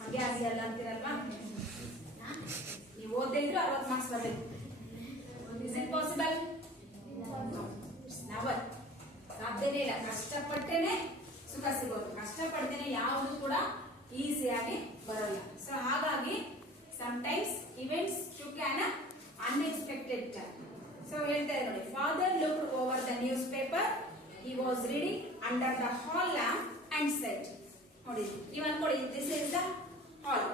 ಹಾಗೆ ಆಗಿರಲ್ಲ ಅಂತೀರಲ್ವಾ. ನೀವು ಓದ್ದೇ ಇದ್ರು 60 ಮಾರ್ಕ್ಸ್ ಬರಬೇಕು. Is it possible? ನೆವರ್. ಸಾಧ್ಯನೇ ಇಲ್ಲ. ಕಷ್ಟಪಟ್ಟೇನೆ ಸುಖ ಸಿಗೋದು, ಕಷ್ಟಪಡ್ತೇನೆ ಯಾವುದು ಕೂಡ ಈಸಿಯಾಗಿ ಬರೋಲ್ಲ. ಸೊ ಹಾಗಾಗಿ sometimes events took an unexpected turn. So ಹೇಳ್ತಾ ಇದೆ ನೋಡಿ, father looked over the newspaper. He was reading under the hall lamp and said, ನೋಡಿ ನೀವು ಅನ್ಕೊಳ್ಳಿ, this is the hall.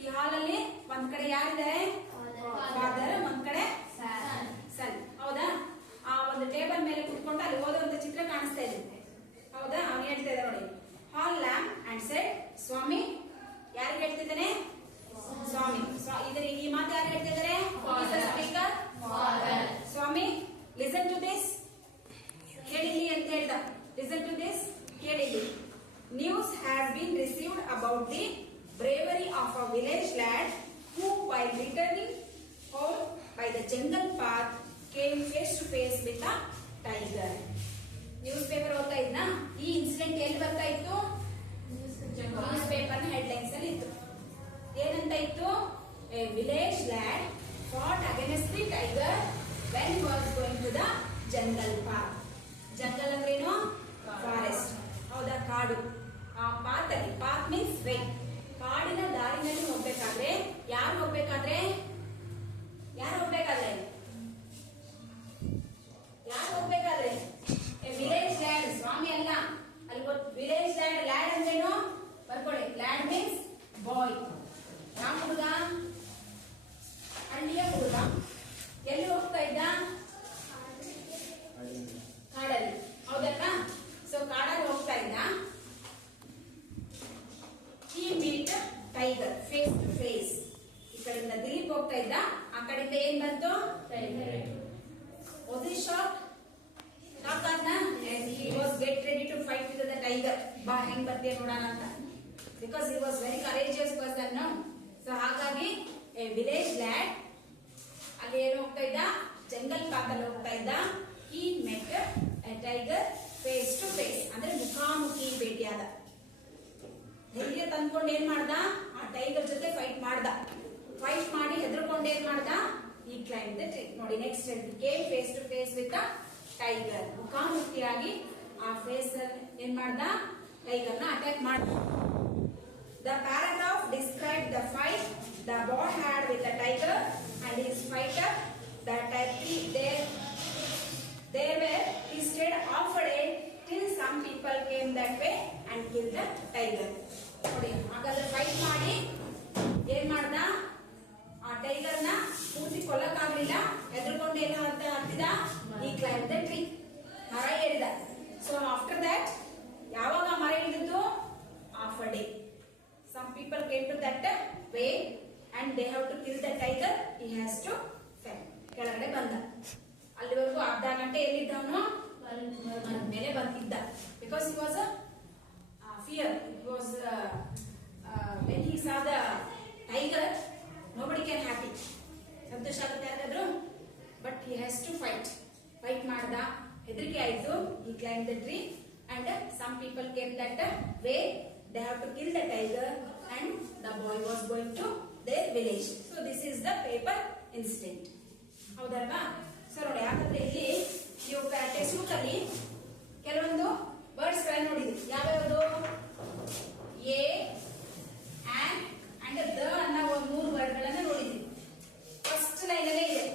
ಈ ಹಾಲ್ ಅಲ್ಲಿ ಒಂದ್ ಕಡೆ ಯಾರಿದ್ದಾರೆ? ಫಾದರ್, ಒಂದ್ ಕಡೆ ಸನ್, ಹೌದಾ? ಆ ಒಂದು ಟೇಬಲ್ ಮೇಲೆ ಕುತ್ಕೊಂಡು ಅಲ್ಲಿ ಓದುವಂತ ಚಿತ್ರ ಕಾಣಿಸ್ತಾ ಇದೆ, ಹೌದಾ? ಅವ್ನು ಹೇಳ್ತಾ ಇದ್ದ ನೋಡಿ, hall lamp and said, Swami, ಯಾರಿಗೆ ಹೇಳ್ತಿದ್ದಾನೆ? ಸ್ವಾಮಿ. ಇದರ ಈ ಮಾತು ಯಾರು ಹೇಳ್ತಿದ್ದಾರೆ? Speaker Swami. Listen to this, ಕೇಳಿಲಿ ಅಂತ ಹೇಳ್ದ. ಲಿಸನ್ ಟು ದಿಸ್, ಕೇಳಿಲಿ. News has been received about the bravery of a village lad who, while returning home by the jungle path, came face to face with a tiger. News paper ಓದ್ತಾ ಇದ್ನಾ? ಈ incident ಎಲ್ಲಿ ಬರ್ತಾ ಇತ್ತು? News paper headlines ಅಲ್ಲಿ ಇತ್ತು. ಏನಂತ ಇತ್ತು? A village lad fought against the tiger when he was going to the jungle path. Jungle ಅಂದ್ರೇನು? ಫಾರೆಸ್ಟ್, ಹೌದಾ? ಕಾಡು. ಆ ಪಾತ್ ಅಲ್ಲಿ, ಪಾತ್ ಮೀನ್ಸ್ ವೇ, ಕಾಡಿನ ದಾರಿನಲ್ಲಿ ಹೋಗ್ಬೇಕಾದ್ರೆ, ಯಾರು ಹೋಗ್ಬೇಕಾದ್ರೆ ವಿಲೇಜ್ ಲ್ಯಾಂಡ್, ಸ್ವಾಮಿ ಅಲ್ಲ. ಅಲ್ಲಿ ವಿಲೇಜ್ ಲ್ಯಾಂಡ್, ಲ್ಯಾಂಡ್ ಅಂದ್ರೇನು ಬರ್ಕೊಳ್ಳಿ. ಲ್ಯಾಂಡ್ ಮೀನ್ಸ್ ಬಾಯ್. ಯಾವ ಹುಡುಗ? ಹಳ್ಳಿಯ ಹುಡುಗ. ಎಲ್ಲಿ ಹೋಗ್ತಾ ಇದ್ದ? ಕಾಡಲ್ಲಿ, ಹೌದಲ್ಲ? ಸೊ ಕಾಡಲ್ಲಿ ಹೋಗ್ತಾ ಇದ್ದ. He met a tiger face to face. ಈ ಕಡೆಯಿಂದ ದಿಲೀಪ್ ಹೋಗ್ತಾ ಇದ್ದ, ಆ ಕಡೆಯಿಂದ ಏನ್ ಬಂತು? Tiger. Was he shocked? Shocked ಆದ್ನಾ? He was get ready to fight with the tiger. ಬಾ ಹೆಂಗ್ ಬರ್ತೀಯ ನೋಡೋಣ ಅಂತ. Because he was very courageous person, no? So ಹಾಗಾಗಿ a village lad ಅಲ್ಲಿ ಏನು ಹೋಗ್ತಾ ಇದ್ದ? ಜಂಗಲ್ ಪಾತಲ್ಲಿ ಹೋಗ್ತಾ ಇದ್ದ. He met a tiger face to face, ಅಂದ್ರೆ ಮುಖಾಮುಖಿ ಭೇಟಿಯಾದ. ಧೈರ್ಯ ತಂದ್ಕೊಂಡು ಏನ್ ಮಾಡ್ದ? ಆ ಟೈಗರ್ ಜೊತೆ ಫೈಟ್ ಮಾಡ್ದ. ಫೈಟ್ ಮಾಡಿ ಹೆದರ್ಕೊಂಡು ಏನ್ ಮಾಡ್ದ? ಈ ಕ್ಲೈಂಬ್ ದ ಟ್ರೀ. ನೋಡಿ next came face to face with tiger. ಮುಖಾಮುಖಿಯಾಗಿ ಆ ಫೇಸ್ ಏನ್ ಮಾಡ್ದ? ಟೈಗರ್ ನ ಅಟ್ಯಾಕ್ ಮಾಡ್ದ. The paragraph described the fight the boy had with the tiger and his fighter. The tiger there were he stayed off a day till some people came that way and killed the tiger. ನೋಡಿ ಹಾಗಾದ್ರೆ fight ಮಾಡಿ ಏನ್ ಮಾಡ್ದ? ಆ tiger ನ ಪೂರ್ತಿ ಕೊಲ್ಲಕ್ಕಾಗ್ಲಿಲ್ಲ, ಹೆದರ್ಕೊಂಡು ಏನು ಅಂತ ಹತ್ತಿದ? ಈ ಕ್ಲೈಂಬ್ ದ ಟ್ರೀ, ಮರ ಏರಿದ. ಸೊ ಆಫ್ಟರ್ ದಟ್ ಯಾವಾಗ ಮರ ಇಳಿದು? Of a day some people came to that way and they have to kill the tiger. He has to fell. ಕೆಳಗಡೆ ಬಂದ. ಅಲ್ಲಿವರೆಗೂ ಅರ್ಧ ಗಂಟೆ ಎಲ್ಲಿದ್ದವನು? ಮರದ ಮೇಲೆ ಬಂದಿದ್ದ. Because he was a fear. It was when he saw the tiger, nobody can happy. ಸಂತೋಷ ಆಗುತ್ತೆ ಯಾರಾದ್ರೂ? But he has to fight. Fight ಮಾಡ್ದ, ಹೆದರಿಕೆ ಆಯ್ತು. He climbed the tree and some people came that way. They have to kill the tiger and the boy was going to their village. So this is the paper incident. ಹೌದಲ್ವಾ? So ನೋಡಿ, ಯಾಕಂದ್ರೆ ಇಲ್ಲಿ ನೀವು text book ಅಲ್ಲಿ ಕೆಲವೊಂದು words ಗಳನ್ನ ನೋಡಿದ್ವಿ. ಯಾವ್ಯಾವುದು? ಎ, ಅಂಡ್ ದ ಅನ್ನೋ ಒಂದು 3 ವರ್ಡ್ ಗಳನ್ನ ನೋಡಿದ್ವಿ. ಫಸ್ಟ್ ಲೈನ್ ಅಲ್ಲೇ ಇದೆ.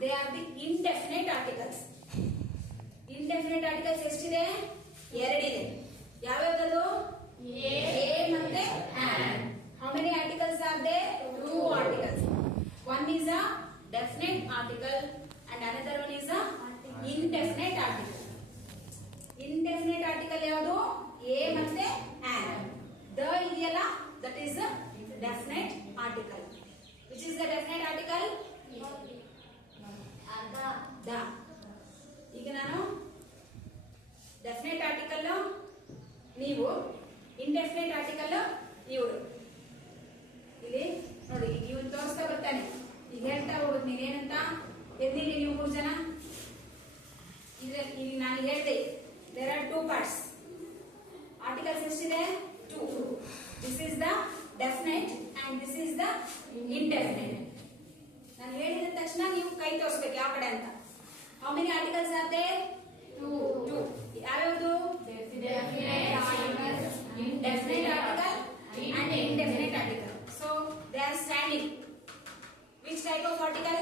They are the indefinite articles. Indefinite articles ಎಷ್ಟಿದೆ? ಎರಡಿದೆ. ಯಾವ್ಯಾವ್ದು? ಎ ಮತ್ತೆ an. How many articles are they? 2 articles. One is a definite article and another one is a indefinite article. Indefinite article ಯಾವುದು? A ಮತ್ತೆ an. The ಇದೆಯಲ್ಲ, that is a definite article. Which is the definite article? The. ಈಗ ನಾನು definite article ನೀವು, indefinite article ಇವರು. ಇಲ್ಲಿ ನೋಡಿ, ಇವ್ನು ತೋರಿಸ್ತಾ ಬರ್ತಾನೆ. ಈಗ ಹೇಳ್ತಾ ಹೋಗುದು ನೀನೇನಂತ ಎದ್ದಿರಿ ನೀವು 3 ಜನ. ಇಲ್ಲಿ ನಾನು ಹೇಳ್ದೆ ದೇರ್ ಆರ್ 2 ಪಾರ್ಟ್ಸ್. ಆರ್ಟಿಕಲ್ಸ್ ಎಷ್ಟಿದೆ? 2. This is the definite and this is the indefinite. ನಾನು ಹೇಳಿದ ತಕ್ಷಣ ನೀವು ಕೈ ತೋರಿಸ್ಬೇಕು ಯಾವ ಕಡೆ ಅಂತ. How many articles are there? 2. ಯಾವ್ಯಾವುದು? Definite article and indefinite article. So they are standing. Which type of article?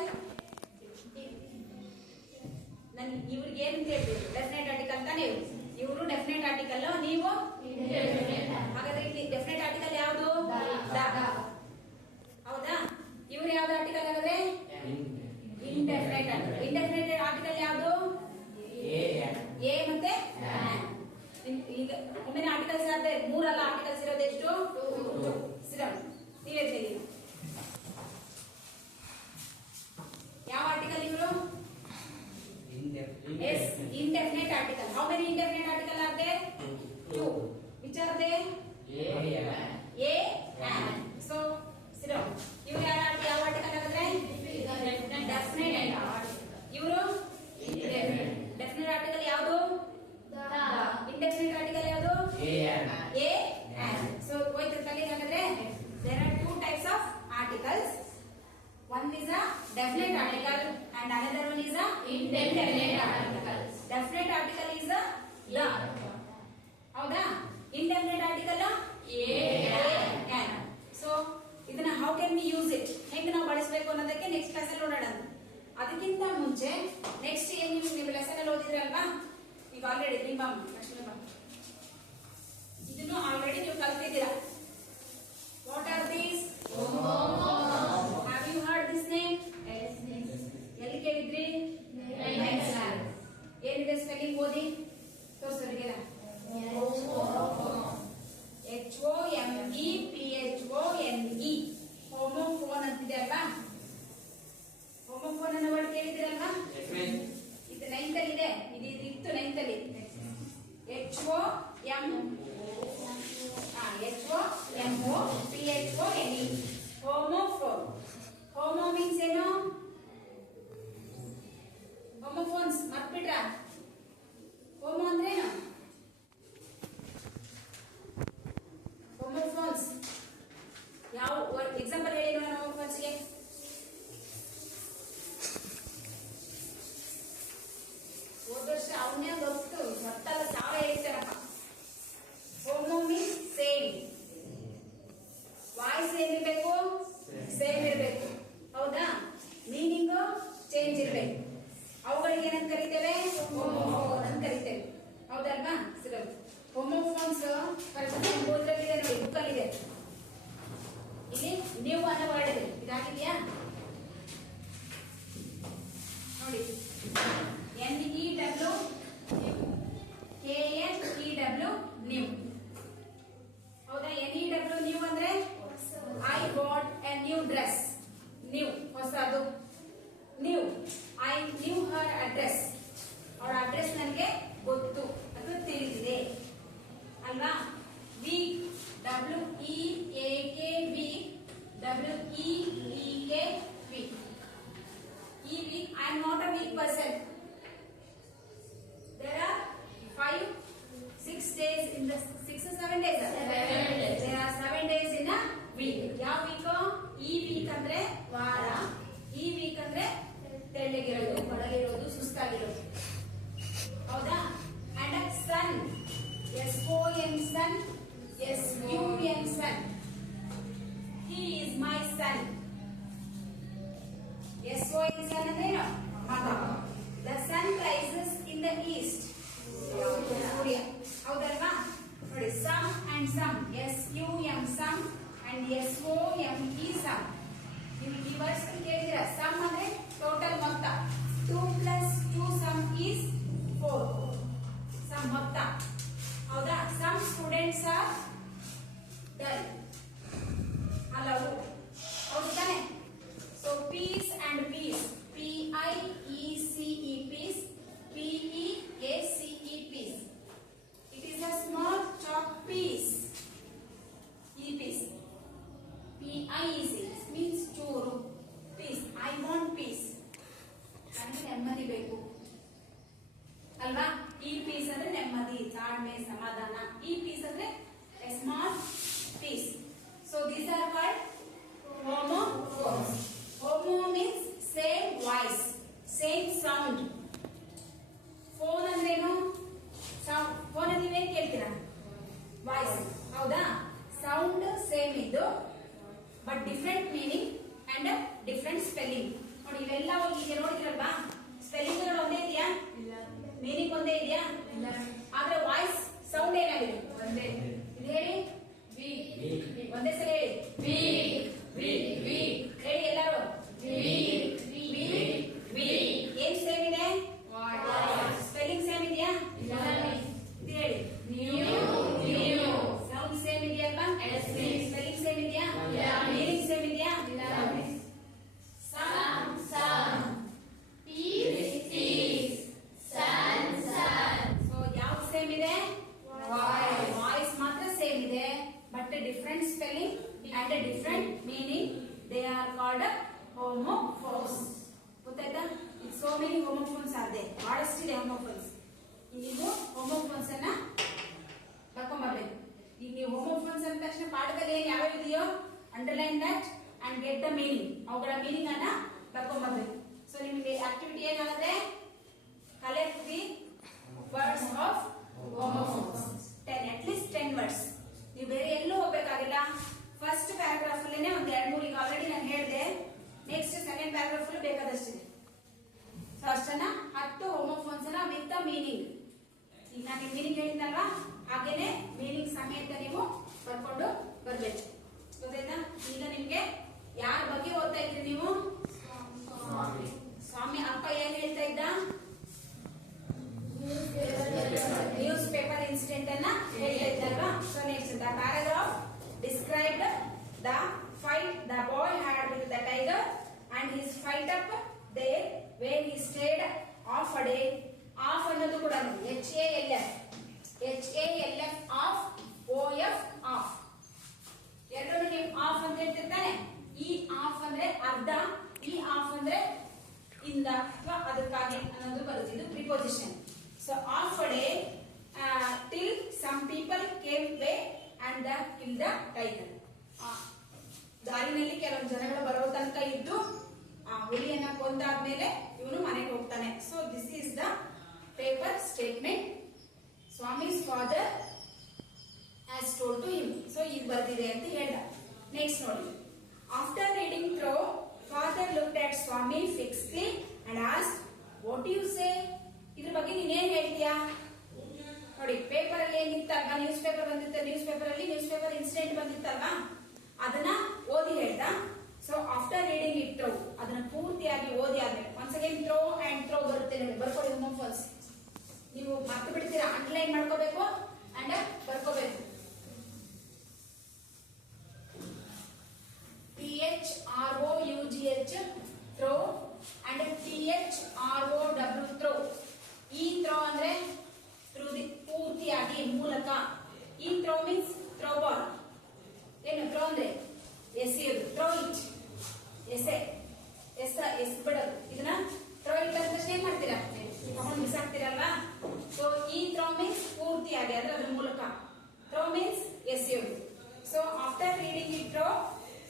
ನಾನು ಇವ್ರಿಗೆ ಏನಂತ ಹೇಳ್ತೀವಿ? ಡೆಫಿನೆಟ್ ಆರ್ಟಿಕಲ್ ತಾನೇ. ಇವರು ಡೆಫಿನೆಟ್ ಆರ್ಟಿಕಲ್, ನೀವು ಹಾಗಾದ್ರೆ ಇಲ್ಲಿ ಡೆಫಿನೆಟ್ ಆರ್ಟಿಕಲ್ ಯಾವುದು? ಹೌದಾ? ಇವ್ರು ಯಾವ್ದು ಆರ್ಟಿಕಲ್ ಹಾಗಾದ್ರೆ? Indefinite article. ಇಂಡೆಫಿನೆಟ್ ಆರ್ಟಿಕಲ್ ಯಾವುದು? ಎ ಮತ್ತೆ ಆನ್. ಈಗ ಒಮ್ಮೆ ಆರ್ಟಿಕಲ್ಸ್ ಆದ್ರೆ 3 ಅಲ್ಲ, ಆರ್ಟಿಕಲ್ಸ್ ಇರೋದು ಎಷ್ಟು? 2. ಸಿರಮ್ ನೀವೇ ಹೇಳಿ ಯಾವ ಆರ್ಟಿಕಲ್ ಇವರು? Yes, indefinite article. How many indefinite article are there? 2. Which are they? A and. So, sit down. ಇವರು ಯಾವ ಆರ್ಟಿಕಲ್ ಆಗಿದ್ರೆ? Definite article. ಇವರು ಡೆಫಿನೆಟ್ ಆರ್ಟಿಕಲ್ ಯಾವುದು? ಇಂಡೆಫಿನೆಟ್ ಆರ್ಟಿಕಲ್ ಯಾವುದು? A and. So, ಹೋಯ್ತು ತಲೆ ಹಾಗಾದ್ರೆ there are 2 types of articles. One is a definite article and another one is a indefinite article. Definite article is a the. ಹೌದಾ? Indefinite article an. So ಇದನ್ನ how can we use it? ಹೇಗೆ ನಾವು ಬಳಸಬೇಕು ಅನ್ನೋದಕ್ಕೆ next class ಅಲ್ಲಿ ನೋಡೋಣ. ಅದಕ್ಕಿಂತ ಮುಂಚೆ ನೆಕ್ಸ್ಟ್ ಏನು ನೀವು ಲೆಸನ್ ಅಲ್ಲಿ ಓದಿದ್ರಲ್ವಾ? ಈಗ ಆಲ್ರೆಡಿ ನಿಮ್ಮ ಇದನ್ನು ಆಲ್ರೆಡಿ ನೀವು ಕಲ್ತಿದ್ದೀರಾ. What are these? Have you heard this name? ಎಲ್ಲಿ ಕೇಳಿದ್ರಿ? ಏನಿದೆ ಸ್ಪೆಲ್ಲಿಂಗ್ ಓದಿ ತೋರಿಸೋರಿಗೆಲ್ಲ. HOMEPHONE. ಹೋಮೋಫೋನ್ ಅಂತಿದೆ ಅಲ್ವಾ? ಹೋಮೋಫೋನ್ ಅನ್ನೋ ವರ್ಡ್ ಕೇಳಿದಿರಲ್ವಾ? ಇದು 9th ಅಲ್ಲಿ ಇದೆ. ಇದು ಇತ್ತು 9th ಅಲ್ಲಿ. HOMOPHONE. ಹೋಮೋಫೋನ್. ಹೋಮೋ ಮೀನ್ಸ್ ಏನು? ಹೋಮೋಫೋನ್ಸ್ ಮರ್ತ್ಬಿಟ್ರ? ಹೋಮೋ ಅಂದ್ರೆ ಏನು? ಹೋಮೋಫೋನ್ಸ್ ಯಾವ ಎಕ್ಸಾಂಪಲ್ ಹೇಳಿ ನೋಡೋಣ. ಹೋಮೋಫೋನ್ಸ್ಗೆ ಹೋದ ವರ್ಷ ಅವನೇ ಗೊತ್ತು ಮತ್ತಲ್ಲ ಸಾವ ಹೇಳ್ತಾರಪ್ಪ. Homo means same. ವಾಯ್ಸ್ ಏನಿರ್ಬೇಕು? ಸೇಮ್ ಇರಬೇಕು. ಹೌದಾ? ಮೀನಿಂಗ್ ಚೇಂಜ್ ಇರಬೇಕು. ಅವುಗಳಿಗೆ ಏನಂತ ಕರಿತೇವೆ? ಹೋಮೋಫೋನ್ ಅಂತ ಕರಿತೇವೆ. ಹೌದಲ್ವಾ? ಸರಿ. ಹೋಮೋಫೋನ್ಸ್ ಫಾರ್ ಎಕ್ಸಾಂಪಲ್ ಓದ್ರಲ್ಲಿದೆ ನೋಡಿ, ಬುಕ್ಕಲ್ಲಿ ಇದೆ. ಇಲ್ಲಿ ನ್ಯೂ ಅನ್ನೋ ವರ್ಡ್ ಇದೆ. ಇದಾಗಿದೆಯಾ ನೋಡಿ? NEW KNEW new. ಹೌದಾ? NEW ನ್ಯೂ ಅಂದ್ರೆ I bought a new dress. New ಹೊಸದು. Knew. I knew her address. ಅವಳ ಅಡ್ರೆಸ್ ಈಸ್ಟ್ ಸೂರ್ಯ ಹೌದಲ್ವಾ ನೋಡಿ sum and some SUM sum and SOME some ನೀವು ಈ ವರ್ಡ್ಸ್ ಕೇಳಿದಿರಾ ಸಮ್ ಅಂದ್ರೆ ಟೋಟಲ್ ಮೊತ್ತ 2 + 2 ಸಮ್ ಈಸ್ 4 ಸಮ್ ಮೊತ್ತ ಹೌದಾ ಸಮ್ ಸ್ಟೂಡೆಂಟ್ಸ್ ಆರ್ ಡಲ್ ಹಲವು ಹೌದು ತಾನೆ so piece and peace PIECE piece PEACE peace it is a small chalk piece piece PIECE means ಚೂರು peace I want peace ನನಗೆ ನೆಮ್ಮದಿ ಬೇಕು ಅಲ್ವಾ ಈ ಪೀಸ್ ಅಂದ್ರೆ ನೆಮ್ಮದಿ ತಾಳ್ಮೆ ಸಮಾಧಾನ ಈ ಪೀಸ್ ಅಂದ್ರೆ a small piece so these are called homophones homo means same voice same sound phone ಅಂದ್ರೇನು ಫೋನ್ ಅಲ್ಲಿ ನೀವೇನ್ ಕೇಳ್ತೀರಾ ವಾಯ್ಸ್ ಹೌದಾ ಸೌಂಡ್ ಸೇಮ್ ಇದ್ದು but different meaning and different spelling ನೋಡಿ ಇವೆಲ್ಲ ಈಗ ನೋಡಿದ್ರಲ್ವಾ ಸ್ಪೆಲ್ಲಿಂಗ್ ಒಂದೇ ಇದೆಯಾ ಮೀನಿಂಗ್ ಒಂದೇ ಇದೆಯಾ ಆದ್ರೆ ವಾಯ್ಸ್ ಸೌಂಡ್ ಏನಾಗಿದೆ ಒಂದೇ ಇದು ಹೇಳಿ ಒಂದೇ ಸಲ ಹೇಳಿ ಹೇಳಿ ಎಲ್ಲರೂ ಏನ್ ಸೇಮ್ ಇದೆ ಸ್ಪೆಲ್ಲಿಂಗ್ ಸೇಮ್ ಇದೆಯಾ ಇದು ಹೇಳಿ ಸೌಂಡ್ ಸೇಮ್ ಇದೆಯಲ್ವಾ ಸ್ಪೆಲ್ಲಿಂಗ್ ಸೇಮ್ ಇದೆಯಾ ಮೀನಿಂಗ್ ಸೇಮ್ ಇದೆಯಾ ಸೊ ಯಾವ್ದು ಸೇಮ್ ಇದೆ ವಾಯ್ಸ್ ಮಾತ್ರ ಸೇಮ್ ಇದೆ but different spelling and different meaning they are called homophones ಗೊತ್ತಾಯ್ತಾ ಸೋ ಮೆನಿ ಹೋಮೋಫೋನ್ಸ್ ಆದೆ ಬಹಳಷ್ಟಿದೆ ಹೋಮೋಫೋನ್ಸ್ ನೀವು ಹೋಮೋಫೋನ್ಸ್ ಅನ್ನ ಬರ್ಕೊಂಡ್ಬರ್ಬೇಕು ಈಗ ನೀವು ಹೋಮೋಫೋನ್ಸ್ ಅಂದ ತಕ್ಷಣ ಪಾಠದಲ್ಲಿ ಏನ್ ಯಾವ್ಯಾವ ಇದೆಯೋ underline that and get the meaning ಅವುಗಳ ಮೀನಿಂಗ್ ಅನ್ನ ಬರ್ಕೊಂಡ್ಬರ್ಬೇಕು ಸೊ ನಿಮಗೆ ಆಕ್ಟಿವಿಟಿ ಏನಾಗುತ್ತೆ collect the words of homophones 10 at least 10 words ನೀವು ಬೇರೆ ಎಲ್ಲೂ ಹೋಗ್ಬೇಕಾಗಿಲ್ಲ ಫಸ್ಟ್ ಪ್ಯಾರಾಗ್ರಾಫ್ ಅಲ್ಲೇನೆ ಒಂದ್ 2-3 ಈಗ ಆಲ್ರೆಡಿ ನಾನು ಹೇಳಿದೆ ನೆಕ್ಸ್ಟ್ ಸೆಕೆಂಡ್ ಪ್ಯಾರಾಗ್ರಾಫ್ ಅಲ್ಲಿ ಬೇಕಾದಷ್ಟಿದೆ ಸೊ ಅಷ್ಟನ್ನ 10 ಹೋಮೋಫೋನ್ಸ್ ಅನ್ನ ವಿತ್ ದ ಮೀನಿಂಗ್ ಈಗ ನಾನು ಮೀನಿಂಗ್ ಹೇಳಿದ್ನಲ್ವಾ ಹಾಗೇನೆ ಮೀನಿಂಗ್ ಸಮೇತ ನೀವು ಬರ್ಕೊಂಡು ಬರ್ಬೇಕು ಗೊತ್ತಾಯ್ತಾ ಈಗ ನಿಮ್ಗೆ ಯಾರ ಬಗ್ಗೆ ಓದ್ತಾ ಇದ್ರಿ ನೀವು ಸ್ವಾಮಿ ಅಪ್ಪ ಏನ್ ಹೇಳ್ತಾ ಇದ್ದ ನ್ಯೂಸ್ ಪೇಪರ್ ಇನ್ಸಿಡೆಂಟ್ ಅನ್ನ ಹೇಳ್ತಾ ಇದ್ದಲ್ವಾ so next the paragraph described the fight the boy had with the tiger and his fight up there where he stayed off a day off ಅನ್ನೋದು ಕೂಡ HALF off OF off ಎರಡೂ ನೀವು of ಅಂತ ಹೇಳ್ತಿರ್ತಾನೆ ಈ of ಅಂದ್ರೆ ಅರ್ಧ ಈ of ಅಂದ್ರೆ ಇಂದ ಅಥವಾ ಅದಕ್ಕಾಗಿ ಅನ್ನೋದು ಬರುತ್ತೆ ಇದು preposition so of a day till some people came way and killed the tiger ದಾರಿನಲ್ಲಿ ಕೆಲವು ಜನಗಳು ಬರೋ ತನಕ ಇದ್ದು ಆ ಹುಲಿಯನ್ನ ಕೊಂದಾದ್ಮೇಲೆ ಇವನು ಮನೆಗೆ ಹೋಗ್ತಾನೆ so this is the paper statement Swami's father has told to him so ಈಗ ಬರ್ದಿದೆ ಅಂತ ಹೇಳ್ದ ನೆಕ್ಸ್ಟ್ ನೋಡಿ after reading through father looked at Swami fixedly and asked what you say ಇದ್ರ ಬಗ್ಗೆ ನೀನೇನ್ ಹೇಳ್ತೀಯಾ ನೋಡಿ ಪೇಪರ್ ಅಲ್ಲಿ ಏನಿತ್ತಲ್ವಾ ನ್ಯೂಸ್ ಪೇಪರ್ ಬಂದಿತ್ತು ನ್ಯೂಸ್ ಪೇಪರ್ ಅಲ್ಲಿ ನ್ಯೂಸ್ ಪೇಪರ್ ಇನ್ಸಿಡೆಂಟ್ ಬಂದಿತ್ತಲ್ವಾ ಅದನ್ನ ಓದಿ ಹೇಳ್ದ so after reading it through ಅದನ್ನ ಪೂರ್ತಿಯಾಗಿ ಓದಿ ಆದ್ಮೇಲೆ once again through and throw ಬರುತ್ತೆ ನಿಮಗೆ ಬರ್ಕೊಳ್ಳಿ ಹೋಮೋಫೋನ್ಸ್ ನೀವು ಮತ್ತೆ ಬಿಡ್ತೀರಾ ಅಂಡರ್ಲೈನ್ ಮಾಡ್ಕೋಬೇಕು ಅಂಡ್ ಬರ್ಕೋಬೇಕು THROUGH through and THROW throw ಈ ಥ್ರೋ ಅಂದ್ರೆ ಪೂರ್ತಿಯಾಗಿ ಮೂಲಕ ಈ ಥ್ರೋ ಮೀನ್ಸ್ ಥ್ರೋ ಬಾಲ್ ಏನು ಥ್ರೋ ಅಂದ್ರೆ ಎಸೆಯೋದು ಥ್ರೋ ಇಟ್ ಎಸ್ ಬಿಡೋದು ಇದನ್ನ ಥ್ರೋ ಇಟ್ ಅಂತ ತಕ್ಷಣ ಏನ್ ಮಾಡ್ತೀರಾ ತಗೊಂಡು ಬಿಸಾಕ್ತಿರಲ್ವಾ ಸೊ ಈ ಥ್ರೋ ಮೀನ್ಸ್ ಪೂರ್ತಿಯಾಗಿ ಅಂದ್ರೆ ಅದ್ರ ಮೂಲಕ ಥ್ರೋ ಮೀನ್ಸ್ ಎಸೆಯೋದು so after reading it through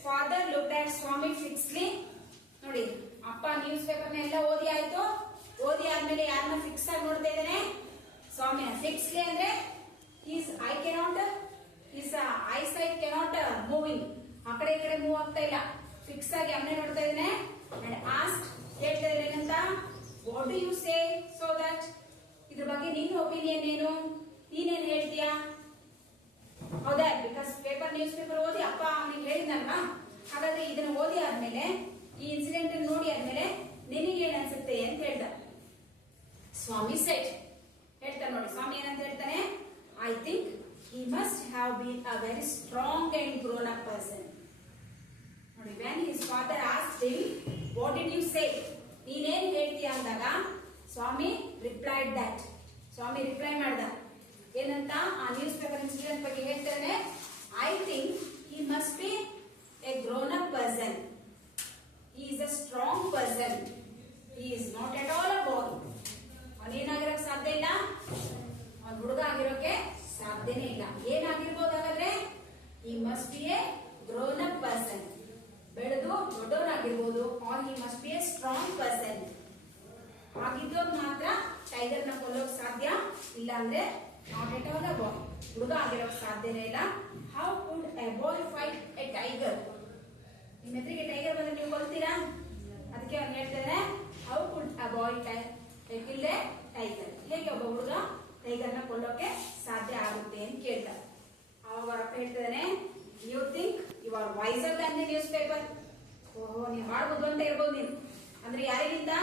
father looked at Swami fixedly ನೋಡಿ ಅಪ್ಪ ನ್ಯೂಸ್ ಪೇಪರ್ ಎಲ್ಲ ಓದಿ ಆಯ್ತು ಓದಿ ಆದ್ಮೇಲೆ ಯಾರನ್ನ ಫಿಕ್ಸ್ ಆಗಿ ನೋಡ್ತಾ ಇದ್ದಾನೆ ಸ್ವಾಮಿನ ಫಿಕ್ಸ್ಲಿ ಅಂದ್ರೆ is I site cannot moving ಆ ಕಡೆ ಈ ಕಡೆ ಮೂವ್ ಆಗ್ತಾ ಇಲ್ಲ ಫಿಕ್ಸ್ ಆಗಿ ಅವನೇ ನೋಡ್ತಾ ಇದ್ದಾನೆ ಅಂಡ್ ಆಸ್ಕ್ ಹೇಳ್ತಾ ಇದ್ದಾನೆ ಅಂತ what do you say so that ಇದ್ರ ಬಗ್ಗೆ ನಿನ್ನ ಒಪಿನಿಯನ್ ಏನು? ನೀನೇನ್ ಹೇಳ್ತೀಯಾ? ಹೌದಾ? ಬಿಕಾಸ್ ನ್ಯೂಸ್ ಪೇಪರ್ ಓದಿ ಅಪ್ಪ ಅವನಿಗೆ ಹೇಳಿದ್ನಲ್ವಾ? ಹಾಗಾದ್ರೆ ಇದನ್ನ ಓದಿ ಆದ್ಮೇಲೆ, ಈ ಇನ್ಸಿಡೆಂಟ್ ನೋಡಿ ಆದ್ಮೇಲೆ ನಿನಗೆ ಏನ್ ಅನ್ಸುತ್ತೆ ಅಂತ ಹೇಳ್ದ. ಸ್ವಾಮಿ ಸೆಟ್ ಹೇಳ್ತಾನೆ ನೋಡಿ. ಸ್ವಾಮಿ ಏನಂತ ಹೇಳ್ತಾನೆ? I think he must have been a very strong and grown up person. ನೋಡಿ, when his father asked him, what did you say? ನೀನೇನ್ ಹೇಳ್ತೀಯ ಅಂದಾಗ ಸ್ವಾಮಿ ರಿಪ್ಲೈಡ್ ದಟ್. ಸ್ವಾಮಿ ರಿಪ್ಲೈ ಮಾಡ್ದ ಏನಂತ? ಆ ನ್ಯೂಸ್ ಪೇಪರ್ ಇನ್ಸಿಡೆಂಟ್ ಬಗ್ಗೆ ಹೇಳ್ತಾನೆ. I think he must be a grown up person. He is a strong person. He is not at all a boy. ಅವನೇನಾಗಿರೋಕೆ ಸಾಧ್ಯ ಇಲ್ಲ, ಅವನ ಹುಡುಗ ಆಗಿರೋಕೆ ಸಾಧ್ಯನೇ ಇಲ್ಲ. ಏನಾಗಿರ್ಬೋದು ಹಾಗಾದ್ರೆ? he must be a grown up person. ಬೆಳೆದು ದೊಡ್ಡವನಾಗಿರ್ಬೋದು. or he must be a strong person. ಆಗಿದ್ದೋಗ್ ಮಾತ್ರ tiger ನ ಕೊಲ್ಲೋಕ್ ಸಾಧ್ಯ, ಇಲ್ಲ ಅಂದ್ರೆ ನಾಟ್ ಎಟ್ ಆಲ್ ಅ ಬಾಯ್. ಹುಡುಗ ಆಗಿರೋಕ್ ಸಾಧ್ಯನೇ ಇಲ್ಲ. How could a boy fight a tiger? ನಿಮ್ಮ ಎದುರಿಗೆ ಟೈಗರ್ ಬಂದ್ರೆ ನೀವು ಕೊಲ್ತೀರಾ? ಅದಕ್ಕೆ ಅವ್ನು ಹೇಳ್ತಾರೆ, how could a boy kill a tiger? ಹೇಗೆ ಒಬ್ಬ ಹುಡುಗ ಟೈಗರ್ ನ ಕೊಲ್ಲೋಕೆ ಸಾಧ್ಯ ಆಗುತ್ತೆ ಅಂತ ಕೇಳ್ತಾರೆ. ಅವಾಗ ಅವರಪ್ಪ ಹೇಳ್ತಿದ್ದಾನೆ, you think you are wiser than the newspaper. ಓಹೋ, ನೀವು ಬಹಳ ಬುದ್ಧಿವಂತ ಇರ್ಬೋದು ನೀನು. ಅಂದ್ರೆ ಯಾರಿಗಿಂತ?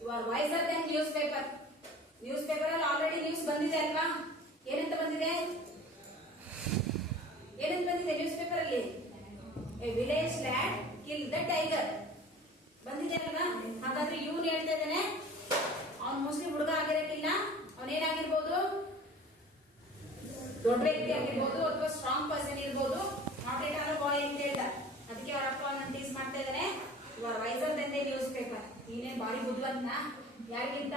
You are wiser than newspaper. Newspaper ಅಲ್ಲಿ ಆಲ್ರೆಡಿ ನ್ಯೂಸ್ ಬಂದಿದೆ ಅಲ್ವಾ? ಏನಂತ ಬಂದಿದೆ? ಏನಂತ ಬಂದಿದೆ ನ್ಯೂಸ್ ಪೇಪರ್ ಅಲ್ಲಿ? A village lad kill the tiger ಬಂದಿದೆ ಅಲ್ವಾ? ಹಾಗಾದ್ರೆ ಇವನು ಹೇಳ್ತಾ ಇದ್ದಾನೆ, ಅವ್ನು ಮುಸ್ಲಿಂ ಹುಡುಗ ಆಗಿರಕ್ಕಿಲ್ಲ, ಅವನೇನಾಗಿರ್ಬೋದು? ದೊಡ್ಡ ವ್ಯಕ್ತಿ ಆಗಿರ್ಬೋದು, ಅಥವಾ ಸ್ಟ್ರಾಂಗ್ ಪರ್ಸನ್ ಇರ್ಬೋದು, ನಾಟ್ ಎಟ್ ಆಲ್ ಬಾಯ್ ಅಂತ ಹೇಳ್ದ. ಅದಕ್ಕೆ ಅವರ ಅಪ್ಪ ಅವನನ್ನು ಟೀಸ್ ಮಾಡ್ತಾ ಇದ್ದಾನೆ, you are wiser than the newspaper. ನೀನೇನ್ ಬಾರಿ ಬುದ್ಧಿವಂತ, ಯಾರಿಗಿಂತ?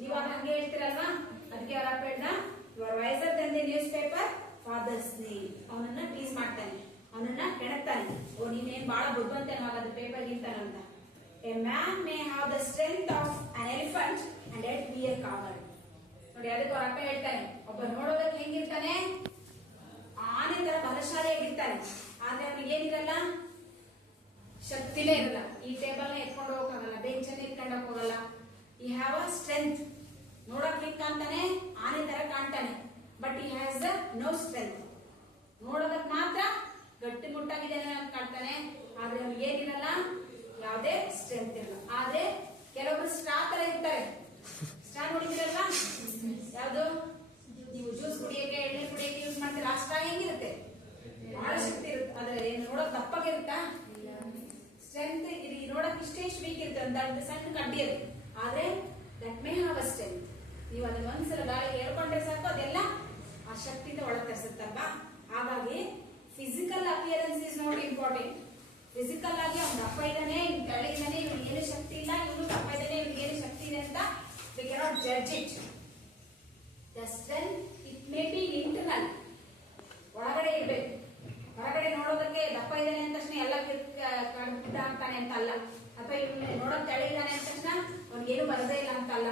ನೀವಾಗ ಹಂಗೆ ಹೇಳ್ತೀರಲ್ವಾ? ಅದಕ್ಕೆ ಅವರ ಅಪ್ಪ ಹೇಳ್ದ, you are wiser than the newspaper father's name. ಅವನನ್ನ ಟೀಸ್ ಮಾಡ್ತಾನೆ, ಅವನನ್ನ ಕೆಣಕ್ತಾನೆ. ಓ, ನೀನೇನ್ ಬಹಳ ಬುದ್ಧಿವಂತ ಅದು ಪೇಪರ್ ಗಿಂತಾನಂತ. A man may have the strength of an elephant and yet be a coward. ನೋಡಿ, ಅದಕ್ಕೆ ಅವ್ರ ಅಪ್ಪ ಹೇಳ್ತಾನೆ, ಒಬ್ಬ ನೋಡೋದಕ್ಕೆ ಹೆಂಗಿರ್ತಾನೆ? ಆನೆ ತರ ಬಲಶಾಲಿಯಾಗಿರ್ತಾನೆ, ಆದ್ರೆ ಅವನಿಗೆ ಏನಿರಲ್ಲ, ಶಕ್ತಿನೇ ಇರಲ್ಲ. ಈ ಟೇಬಲ್ ನ ಎತ್ಕೊಂಡು ಹೋಗಕ್ಕಾಗಲ್ಲ, ಬೆಂಚ್ ಅನ್ನ ಎತ್ಕೊಂಡು ಹೋಗಲ್ಲ. ಈ ಹ್ಯಾವ್ ಅ ಸ್ಟ್ರೆಂತ್. ನೋಡಕ್ ಹೆಂಗ್ ಕಾಣ್ತಾನೆ? ಆನೆ ತರ ಕಾಣ್ತಾನೆ, ಬಟ್ ಈ ಹ್ಯಾಸ್ ನೋ ಸ್ಟ್ರೆಂತ್. ನೋಡೋದಕ್ ಮಾತ್ರ ಗಟ್ಟಿ ಮುಟ್ಟಾಗಿದ್ದಾನೆ ಅಂತ ಕಾಣ್ತಾನೆ, ಆದ್ರೆ ಅವ್ನಿಗೆ ಏನಿರಲ್ಲ, ಯಾವುದೇ ಸ್ಟ್ರೆಂತ್ ಇರಲ್ಲ. ಆದ್ರೆ ಕೆಲವೊಬ್ರು ಸ್ಟ್ರಾ ತರ ಇರ್ತಾರೆ. ಸ್ಟ್ರಾ ನೋಡಿದಿರಲ್ವಾ? ಯಾವ್ದು? ನೀವು ಜ್ಯೂಸ್ ಕುಡಿಯಕ್ಕೆ, ಎಣ್ಣೆ ಕುಡಿಯಕ್ಕೆ ಯೂಸ್ ಮಾಡ್ತೀರಾ, ಆ ಸ್ಟ್ರಾ ಹೆಂಗಿರುತ್ತೆ? ಬಹಳ ಶಕ್ತಿ ಇರುತ್ತೆ. ಆದ್ರೆ ಏನು ನೋಡೋಕ್ ದಪ್ಪಗಿರುತ್ತಾ? ಸ್ಟ್ರೆಂತ್ ನೋಡಕ್ ಇಷ್ಟೇ ವೀಕ್ ಇರುತ್ತೆ, ಒಂದು ಸಣ್ಣ ಕಡ್ಡಿ ಅದು. ಆದ್ರೆ that may have a strength. ನೀವು ಅದನ್ನ ಒಂದ್ಸಲ ಗಾಳಿಗೆ ಹೇಳ್ಕೊಂಡ್ರೆ ಸಾಕು, ಅದೆಲ್ಲ ಆ ಶಕ್ತಿಯಿಂದ ಒಳಗೆ ತರಿಸುತ್ತಲ್ವಾ? ಹಾಗಾಗಿ physical appearance is not important. Physical ಆಗಿ ಅವ್ನು ದಪ್ಪ ಇದ್ದಾನೆ, ಇವ್ನು ತೆಳ್ಳಗಿದ್ದಾನೆ, ಇವ್ನಿಗೆ ಏನು ಶಕ್ತಿ ಇಲ್ಲ, ಇವನು ದಪ್ಪ ಇದ್ದಾನೆ, ಇವ್ನಿಗೆ ಏನು ಶಕ್ತಿ ಇದೆ ಅಂತ we cannot judge it. The strength, it may be internal. ಒಳಗಡೆ ಇರ್ಬೇಕು. ಹೊರಗಡೆ ನೋಡೋದಕ್ಕೆ ದಪ್ಪ ಇದ್ದಾನೆ ಅಂತ ತಕ್ಷಣ ಎಲ್ಲ ಆಗ್ತಾನೆ ಅಂತ ಅಲ್ಲ, ಅಥವಾ ಇವನು ನೋಡೋಕ್ ತೆಳ್ಳಗಿದ್ದಾನೆ ಅಂತ ತಕ್ಷಣ ಅವ್ನಿಗೇನು ಬರದೇ ಇಲ್ಲ ಅಂತ ಅಲ್ಲ.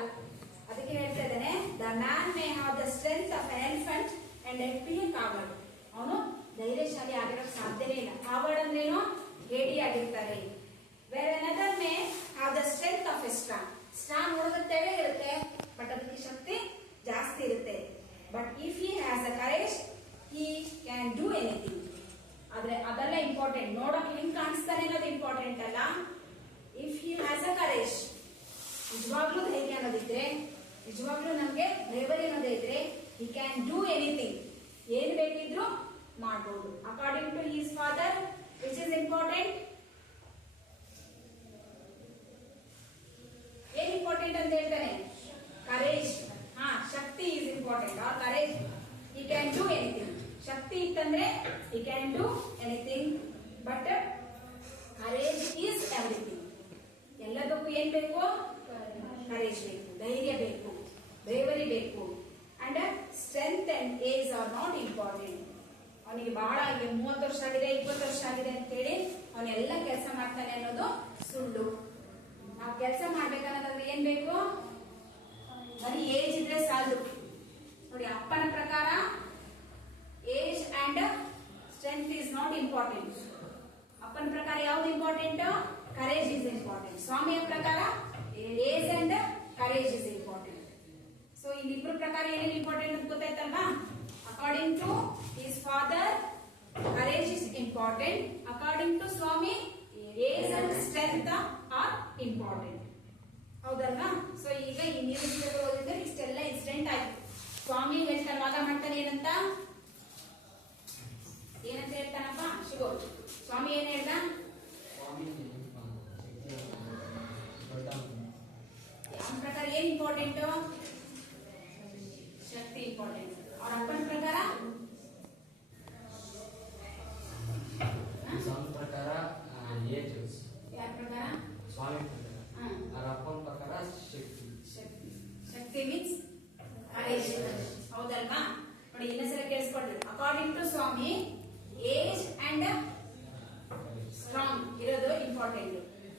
ಅದಕ್ಕೆ ಹೇಳ್ತಾ ಇದ್ದಾನೆ, the man may have the strength of an elephant and yet be a coward. ಅವನು ಧೈರ್ಯಶಾಲಿ ಆಗಿರೋಕ್ ಸಾಧ್ಯನೇ ಇಲ್ಲ. ಕಾವರ್ಡ್ ಅಂದ್ರೇನು? ಹೇಡಿ ಆಗಿರ್ತಾರೆ. Where another may have the strength of a straw. Straw ನೋಡೋದಕ್ಕೆ ತೆಳೆ ಇರುತ್ತೆ, ಬಟ್ ಅದಕ್ಕೆ ಶಕ್ತಿ ಜಾಸ್ತಿ ಇರುತ್ತೆ. But if he has a courage, he can do anything. ಆದ್ರೆ ಅದೆಲ್ಲ ಇಂಪಾರ್ಟೆಂಟ್. ನೋಡಕ್ ಹೆಂಗ್ ಕಾಣಿಸ್ತಾನೆ ಅನ್ನೋದು ಇಂಪಾರ್ಟೆಂಟ್ ಅಲ್ಲ. If he has a courage, ನಿಜವಾಗ್ಲೂ ಧೈರ್ಯ ಅನ್ನೋದಿದ್ರೆ, ನಿಜವಾಗ್ಲೂ ನಮ್ಗೆ ಬ್ರೇವರಿ ಅನ್ನೋದೇ ಇದ್ರೆ, ಹಿ ಕ್ಯಾನ್ ಡೂ ಎನಿಥಿಂಗ್. ಏನ್ ಬೇಕಿದ್ರು ಮಾಡಬಹುದು. According to his father, which is important? ಏನ್ ಇಂಪಾರ್ಟೆಂಟ್ ಅಂತ ಹೇಳ್ತಾನೆ? ಕರೇಜ್. ಶಕ್ತಿ is important. Or courage, he can do anything. ಶಕ್ತಿ ಇತ್ತಂದ್ರೆ he can do anything, but courage is everything. ಎಲ್ಲದಕ್ಕೂ ಏನ್ ಬೇಕು? ಕರೇಜ್ ಬೇಕು, ಧೈರ್ಯ ಬೇಕು, ಬ್ರೇವರಿ ಬೇಕು. And strength and age are not important. ಅವನಿಗೆ ಬಹಳ 30 ವರ್ಷ ಆಗಿದೆ, 20 ವರ್ಷ ಆಗಿದೆ ಅಂತ ಹೇಳಿ ಅವನೆಲ್ಲ ಕೆಲಸ ಮಾಡ್ತಾನೆ ಅನ್ನೋದು ಸುಳ್ಳು. ನಾವು ಕೆಲಸ ಮಾಡ್ಬೇಕನ್ನೋದಾದ್ರೆ ಏನ್ ಬೇಕು? ಬರೀ ಏಜ್ ಇದ್ರೆ ಸಾಲದು. ನೋಡಿ, ಅಪ್ಪನ ಪ್ರಕಾರ age and strength is not important. ಅಪ್ಪನ ಪ್ರಕಾರ ಯಾವ್ದು ಇಂಪಾರ್ಟೆಂಟ್? Courage is important. ಸ್ವಾಮಿಯ ಪ್ರಕಾರ age and courage is important. ಏನೇನು ಇಂಪಾರ್ಟೆಂಟ್ ಅಂತ ಗೊತ್ತಾಯ್ತಲ್ವಾ? According to his father courage is important. According to Swami, age and strength are important. ಹೌದಲ್ವಾ? So ಈಗ ಈ ನ್ಯೂಸ್ ಪೇಪರ್ ಓದಿದ್ರೆ ಇಷ್ಟೆಲ್ಲ ಇನ್ಸಿಡೆಂಟ್ ಆಯ್ತು. ಸ್ವಾಮಿ ಹೇಳ್ತಾನೆ, ವಾದ ಮಾಡ್ತಾನೆ, ಏನಂತ ಹೇಳ್ತಾನಪ್ಪ ಶಿವು? ಸ್ವಾಮಿ ಏನ್ ಹೇಳ್ದ? ಅವನ ಪ್ರಕಾರ ಏನ್ ಇಂಪಾರ್ಟೆಂಟ್? ಶಕ್ತಿ ಇಂಪಾರ್ಟೆಂಟ್. ಅವ್ರ ಅಪ್ಪನ ಪ್ರಕಾರ ಯಾರ ಪ್ರಕಾರ? ಸ್ವಾಮಿ ಅವರ ಅಪ್ಪನ ಪ್ರಕಾರ ಶಕ್ತಿ ಮೀನ್ಸ್ ಹೌದಲ್ವಾ? ನೋಡಿ ಇನ್ನೊಂದ್ಸಲ ಕೇಳಿಸ್ಕೊಡ್ರಿ. According to Swami age and strong ಇರೋದು important,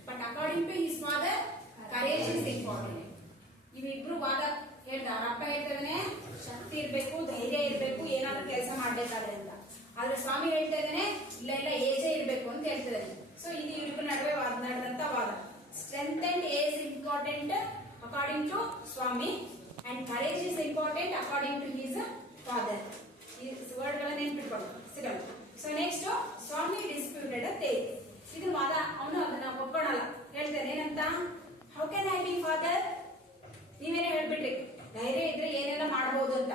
but according to his father courage is important. ಇವಿಬ್ರು ವಾದ ಹೇಳ್ದ. ಅವ್ರ ಅಪ್ಪ ಹೇಳ್ತಾನೆ ಶಕ್ತಿ ಇರ್ಬೇಕು, ಧೈರ್ಯ ಇರ್ಬೇಕು, ಏನಾದ್ರು ಕೆಲಸ ಮಾಡ್ಬೇಕಾದ್ರೆ ಅಂತ. ಆದ್ರೆ ಸ್ವಾಮಿ ಹೇಳ್ತಾ ಇದ್ದಾನೆ ಇಲ್ಲ ಇಲ್ಲ ಏಜೇ ಇರ್ಬೇಕು ಅಂತ ಹೇಳ್ತಿದ್ದಾನೆ. ಸೊ ಇದು ಇವ್ರಿಬ್ರು ನಡುವೆ ನಡೆದಂತ ವಾದ. Strength and age important according to Swami and courage is important according to his father. ಈ ವರ್ಡ್ ಗಳನ್ನ ನೆನ್ಪಿಟ್ಕೊಂಡು ಸಿಗಲ್ಲ. ಸೊ ನೆಕ್ಸ್ಟ್ ಸ್ವಾಮಿ ಡಿಸ್ಪ್ಯೂಟೆಡ್ ಅಂತ ಇದು ವಾದ. ಅವನು ಅದನ್ನ ಒಪ್ಕೊಳ್ಳಲ್ಲ. ಹೇಳ್ತಾನೆ ಏನಂತ? How can I be father? ನೀವೇನೇ ಹೇಳ್ಬಿಟ್ರಿ ಧೈರ್ಯ ಇದ್ರೆ ಏನೆಲ್ಲ ಮಾಡಬಹುದು ಅಂತ.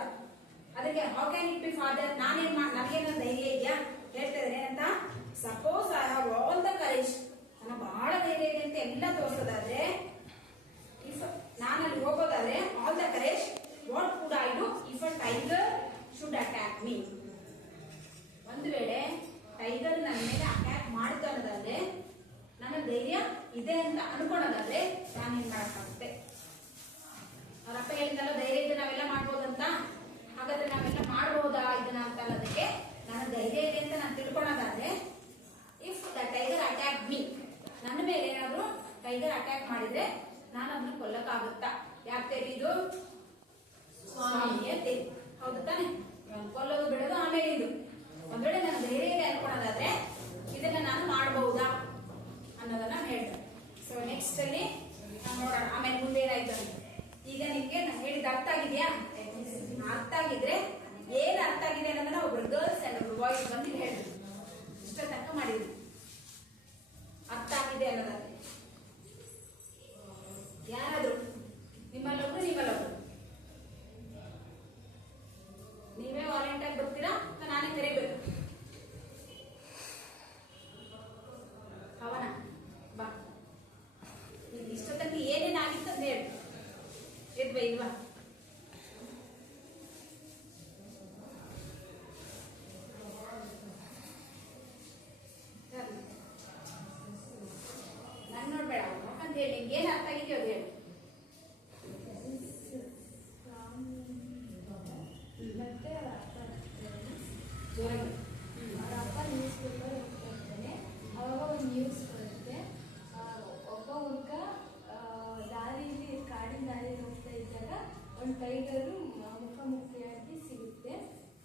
ಅದಕ್ಕೆ how can it be father? ನನಗೇನೋ ಧೈರ್ಯ ಇದೆಯಾ? ಹೇಳ್ತಾ ಇದ್ದಾನೆ ಏನಂತ? Suppose I have all the courage, ನನಗೆ ಬಹಳ ಧೈರ್ಯ ಇದೆ ಅಂತ ಎಲ್ಲ ತೋರಿಸೋದಾದ್ರೆ, ಇಫ್ ನಾನು ಅಲ್ಲಿ ಹೋಗೋದಾದ್ರೆ all the courage, what could I do if a tiger should attack me? ಒಂದು ವೇಳೆ ಟೈಗರ್ ನನ್ನ ಮೇಲೆ ಅಟ್ಯಾಕ್ ಮಾಡ್ತಾ ಅನ್ನೋದಾದ್ರೆ, ನನ್ನ ಧೈರ್ಯ ಇದೆ ಅಂತ ಅನ್ಕೊಳ್ಳೋದಾದ್ರೆ ನಾನೇನ್ ಮಾಡಕ್ಕಾಗುತ್ತೆ? ಅವರಪ್ಪ ಹೇಳಿದಲ್ಲ ಧೈರ್ಯ ಇದ್ರೆ ನಾವೆಲ್ಲ ಮಾಡ್ಬೋದಂತ. ಹಾಗಾದ್ರೆ ನಾವೆಲ್ಲ ಮಾಡಬಹುದಾ ಇದನ್ನ ಅಂತ ಅನ್ನೋದಕ್ಕೆ ನನ್ನ ಧೈರ್ಯ ಇದೆ ಅಂತ ನಾನು ತಿಳ್ಕೊಳ್ಳೋದಾದ್ರೆ, if the tiger attack me, ನನ್ನ ಮೇಲೆ ಏನಾದ್ರು ಟೈಗರ್ ಅಟ್ಯಾಕ್ ಮಾಡಿದ್ರೆ ನಾನು ಅದನ್ನ ಕೊಲ್ಲಕ್ಕಾಗುತ್ತಾ? ಯಾಕೆ ತೆರೀದು? ಸ್ವಾಮಿಯ ತೆರಿ. ಹೌದು ತಾನೆ? ಕೊಲ್ಲೋದು ಬಿಡೋದು ಆಮೇಲೆ ಇದು. ಒಂದ್ ವೇಳೆ ನನ್ನ ಧೈರ್ಯ ಇದೆ ಅನ್ಕೊಳ್ಳೋದಾದ್ರೆ ಇದನ್ನ ನಾನು ಮಾಡಬಹುದಾ ಅನ್ನೋದನ್ನ ಹೇಳ್ತಾರೆ. ಸೊ ನೆಕ್ಸ್ಟ್ ಅಲ್ಲಿ ನಾವು ನೋಡೋಣ ಆಮೇಲೆ ಮುಂದೆ ಏನಾಯ್ತು ಅಂತ. ಈಗ ನಿಮ್ಗೆ ನಾನು ಹೇಳಿದ ಅರ್ಥ ಆಗಿದೆಯಾ? ಅರ್ಥ ಆಗಿದ್ರೆ ಏನ್ ಅರ್ಥ ಆಗಿದೆ ಅನ್ನೋದನ್ನ ಒಬ್ರು ಗರ್ಲ್ಸ್ ಅಂಡ್ ಒಬ್ರು ಬಾಯ್ಸ್ ಬಂದು ಹೇಳಿದ್ರು. ಇಷ್ಟ ತನಕ ಮಾಡಿದ್ರು. ಅರ್ಥ ಆಗಿದೆ ಅನ್ನೋದಾದ್ರೆ ಯಾರಾದ್ರು ನಿಮ್ಮಲ್ಲೊಬ್ರು ನೀವೇ ವಾಲೆಂಟ್ ಆಗಿ ಬರ್ತೀರಾ ಅಥವಾ ನಾನೇ ಕರಿಬೇಕು? ಅವನ ಬಾ, ಇಷ್ಟೊತ್ತಂಗೆ ಏನೇನಾಗಿತ್ತು ಅಂತ ಹೇಳಿ. ಇದ್ವಾ ಇಲ್ವಾ? ನಾನು ನೋಡ್ಬೇಡ ಅಂತ ಹೇಳಿ ನಿಮ್ಗೆ ಏನ್ ಅರ್ಥ ಆಗಿದೆಯೋ ಅದು ಹೇಳಿ. ಅವರ ಅಪ್ಪ ನ್ಯೂಸ್ ಪೇಪರ್ ಓದ್ತಾ ಇರ್ತಾನೆ. ಅವಾಗ ಒಂದು ನ್ಯೂಸ್ ಬರುತ್ತೆ. ಒಬ್ಬ ಹುಡುಗ ದಾರಿಯಲ್ಲಿ ಕಾಡಿನ ದಾರಿಯಲ್ಲಿ ಹೋಗ್ತಾ ಇದ್ದಾಗ ಒಂದು ಟೈಗರು ಮುಖಾಮುಖಿಯಾಗಿ ಸಿಗುತ್ತೆ.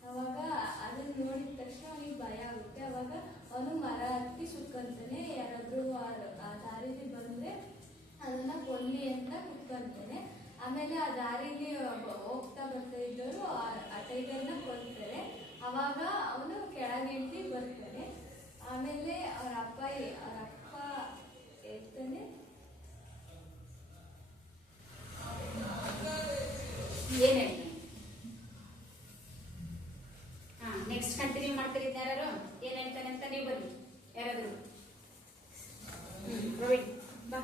ಅವಾಗ ಅದನ್ನು ನೋಡಿದ ತಕ್ಷಣ ಅವನಿಗೆ ಭಯ ಆಗುತ್ತೆ. ಅವಾಗ ಅವನು ಮರ ಹತ್ತಿ ಸುತ್ಕೊಂತಾನೆ. ಯಾರಾದ್ರೂ ಆ ದಾರಿಯಲ್ಲಿ ಬಂದ್ರೆ ಅದನ್ನ ಕೊಲ್ಲಿ ಅಂತ ಕುತ್ಕೊಂತಾನೆ. ಆಮೇಲೆ ಆ ದಾರಿಯಲ್ಲಿ ಹೋಗ್ತಾ ಬರ್ತಾ ಇದ್ದವರು ಆ ಟೈಗರ್ನ ಕೊಲ್ತಾರೆ. ಅವಾಗ ಅವನು ಕೆಳಗಿಳಿದು ಬರ್ತಾನೆ. ಆಮೇಲೆ ಅವ್ರ ಅಪ್ಪ ಹೇಳ್ತಾನೆ ಏನ್ ಹೇಳ್ತಾನೆ? ನೆಕ್ಸ್ಟ್ ಕಂಟಿನ್ಯೂ ಮಾಡ್ತೀರಿ ಯಾರು? ಏನ್ ಹೇಳ್ತಾನೆ ಅಂತ ನೀವು ಬನ್ನಿ ಯಾರಾದ್ರು. ಪ್ರವೀಣ್ ಬಾ.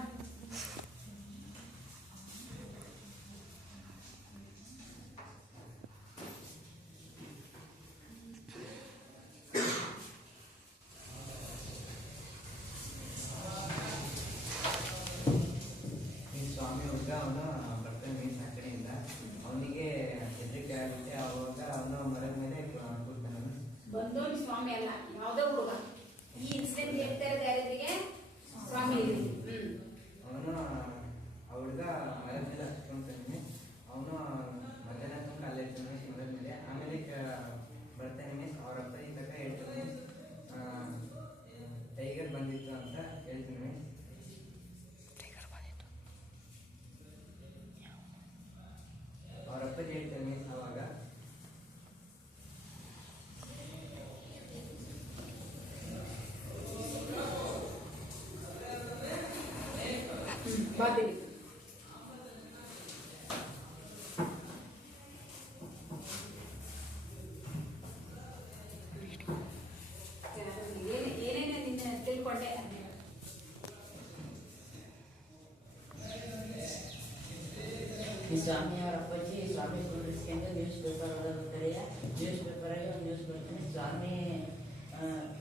ಸ್ವಾಮಿ ಹುಡುಗ ಅವನು ಬರ್ತಾನೆ ಮೀನ್ಸ್ ಆ ಕಡೆಯಿಂದ. ಅವನಿಗೆ ಹೆದರಿಕೆ ಆಗುತ್ತೆ. ಅವಾಗ ಅವನು ಮರದ ಮೇಲೆ ಕೂರ್ತಾನೆ. ಬಂದೋಡಿ ಸ್ವಾಮಿ ಅಲ್ಲ, ಯಾವ್ದೋ ಹುಡುಗ. ಈ ಇನ್ಸಿಡೆಂಟ್ ಹೇಳ್ತಾ ಇರೋದು ಯಾರಿಗೆ? ಸ್ವಾಮಿ. ಅವನು ಆ ಹುಡುಗ ಮರದ ಮೇಲೆ ಹತ್ಕೊಂತಾನೆ. ಅವನು ಮಧ್ಯಾಹ್ನ ತನಕ ಅಲ್ಲೇ ಇರ್ತಾನೆ ಮರದ ಮೇಲೆ. ಆಮೇಲೆ ಬರ್ತಾನೆ ಮೀನ್ಸ್ ಅವ್ರ ಅಪ್ಪ ಈ ತನಕ ಹೇಳ್ತಾನೆ ಟೈಗರ್ ಬಂದಿತ್ತು ಅಂತ ಹೇಳ್ತಾನೆ. ಬರ್ತೀವಿ. ಏನೇನೇ ನಿನ್ನ ತಿಳ್ಕೊಂಡೆ? ಈ ಸ್ವಾಮಿ ಅವರ ಅಪ್ಪಾಜಿ ಸ್ವಾಮಿ ಕುಂಡ್ರಿಸ್ಕೊಂಡು ನ್ಯೂಸ್ ಪೇಪರ್ ಓದಬೇಕಾರೆ ನ್ಯೂಸ್ ಪೇಪರಾಗಿ ಒಂದು ನ್ಯೂಸ್ ಬರ್ತೀನಿ. ಸ್ವಾಮಿ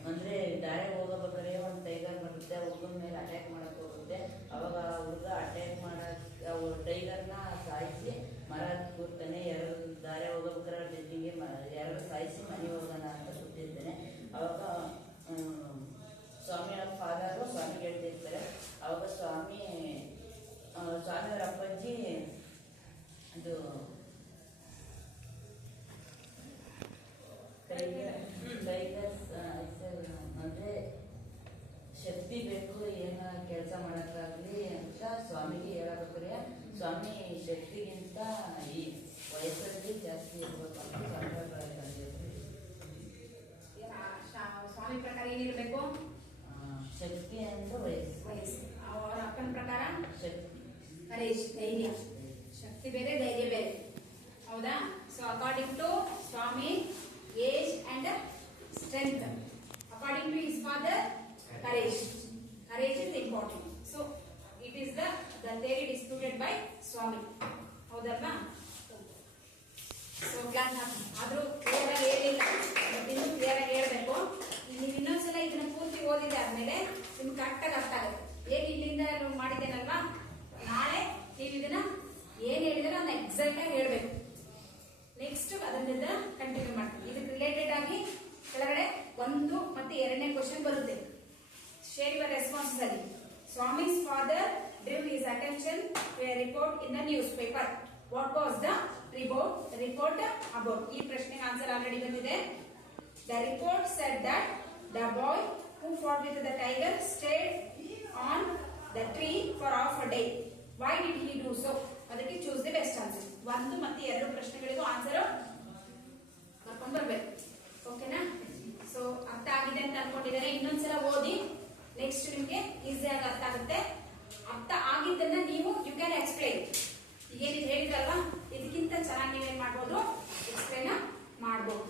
ಅಂದರೆ ದಾರಿ ಹೋಗಬೇಕಾರೆ ಒಂದು ಟೈಗರ್ ಬರುತ್ತೆ, ಹುಡುಗನ ಮೇಲೆ ಅಟ್ಯಾಕ್ ಮಾಡಕ್ಕೆ ಹೋಗುತ್ತೆ. ಅವಾಗ ಹುಡುಗ ಅಟ್ಯಾಕ್ ಮಾಡಕ್ಕೆ ಟೈಗರ್ನ ಸಾಯಿಸಿ ಮರ ಕೂರ್ತಾನೆ. ಎರಡು ದಾರಿ ಹೋಗಬೇಕಾರೆ ಜೊತೆಗೆ ಎರಡು ಸಾಯಿಸಿ ಮನೆಗೆ ಹೋಗೋಣ ಅಂತ ಕೂತಿರ್ತಾನೆ. ಅವಾಗ ಸ್ವಾಮಿಯವರ ಫಾದರು ಸ್ವಾಮಿ ಹೇಳ್ತಿರ್ತಾರೆ. ಅವಾಗ ಸ್ವಾಮಿಯವರ ಅಪ್ಪಾಜಿ ಅದು ಅಂದ್ರೆ ಶಕ್ತಿ ಬೇಕು ಏನ ಕೆಲಸ ಮಾಡಕ್ಕಾಗ್ಲಿ ಅಂತ ಸ್ವಾಮಿಗೆ ಹೇಳಬೇಕಾರೆ ಸ್ವಾಮಿ ಶಕ್ತಿಗಿಂತ ಈ ವಯಸ್ಸಲ್ಲಿ ಜಾಸ್ತಿ ಇರ್ಬೇಕಂತ ಸ್ವಾಮಿ ಪ್ರಕಾರ ಏನಿರ್ಬೇಕು? ಶಕ್ತಿ ಅಂದ್ರೆ ವಯಸ್ಸು. ಅವರ ಅಪ್ಪನ ಪ್ರಕಾರ ಶಕ್ತಿ, ಕರೇಜ್, ಧೈರ್ಯ. ಶಕ್ತಿ ಬೇರೆ, ಧೈರ್ಯ ಬೇರೆ, ಹೌದಾ? So according to Swami, age and strength. According to his father, courage. Courage is important. So it is the theory disputed by Swami. ಹೌದಲ್ವಾ? ಸೊ ಕ್ಲಾಸ್ ಆದ್ರೂ ಕ್ಲಿಯರ್ ಆಗಿ ಹೇಳಿಲ್ಲ, ಇನ್ನೂ ಕ್ಲಿಯರ್ ಆಗಿ ಹೇಳ್ಬೇಕು. ನೀವು ಇನ್ನೊಂದ್ಸಲ ಇದನ್ನ ಪೂರ್ತಿ ಓದಿದೆ ಆದ್ಮೇಲೆ ನಿಮ್ಗೆ ಕರೆಕ್ಟಾಗಿ ಅರ್ಥ ಆಗುತ್ತೆ. ಹೇಗೆ ಇಲ್ಲಿಂದ ಮಾಡಿದ್ದೇನಲ್ವಾ, ನಾಳೆ ನೀವು ಇದನ್ನ ಏನ್ ಹೇಳಿದ್ರೆ ಅದನ್ನ ಎಕ್ಸಾಕ್ಟ್ ಆಗಿ ಹೇಳ್ಬೇಕು. ನೆಕ್ಸ್ಟ್ ಅದನ್ನ ಕಂಟಿನ್ಯೂ ಮಾಡ್ತೀವಿ. ಇದಕ್ಕೆ ರಿಲೇಟೆಡ್ ಆಗಿ ಕೆಳಗಡೆ 1 ಮತ್ತು 2ನೇ ಕ್ವಶನ್ ಬರುತ್ತೆ. Share your responses ಅಲ್ಲಿ. Swami's father drew his attention to a report in the newspaper. What was the report about? ಈ ಪ್ರಶ್ನೆಗೆ ಆನ್ಸರ್ ಆಲ್ರೆಡಿ ಬಂದಿದೆ. The report said that the boy who fought with the tiger stayed on the tree for half a day. Why did he do so? ಅದಕ್ಕೆ choose the best answer. 1 ಮತ್ತು 2 ಪ್ರಶ್ನೆಗಳಿಗೂ answer ಬರ್ಕೊಂಡು ಬರ್ಬೇಕು. ಓಕೆನಾ? So ಅರ್ಥ ಆಗಿದೆ ಅಂತ ಅನ್ಕೊಂಡಿದ್ದಾರೆ. ಇನ್ನೊಂದ್ಸಲ ಓದಿ, ನೆಕ್ಸ್ಟ್ ನಿಮ್ಗೆ ಈಸಿಯಾಗಿ ಅರ್ಥ ಆಗುತ್ತೆ. ಅರ್ಥ ಆಗಿದ್ದನ್ನ ನೀವು ಯು ಕ್ಯಾನ್ ಎಕ್ಸ್ಪ್ಲೈನ್. ಏನಿದೆ ಹೇಳಿದ್ರಲ್ವಾ, ಇದಕ್ಕಿಂತ ಚೆನ್ನಾಗಿ ನೀವೇನ್ ಮಾಡ್ಬೋದು, ಎಕ್ಸ್ಪ್ಲೈನ್ ಮಾಡ್ಬೋದು.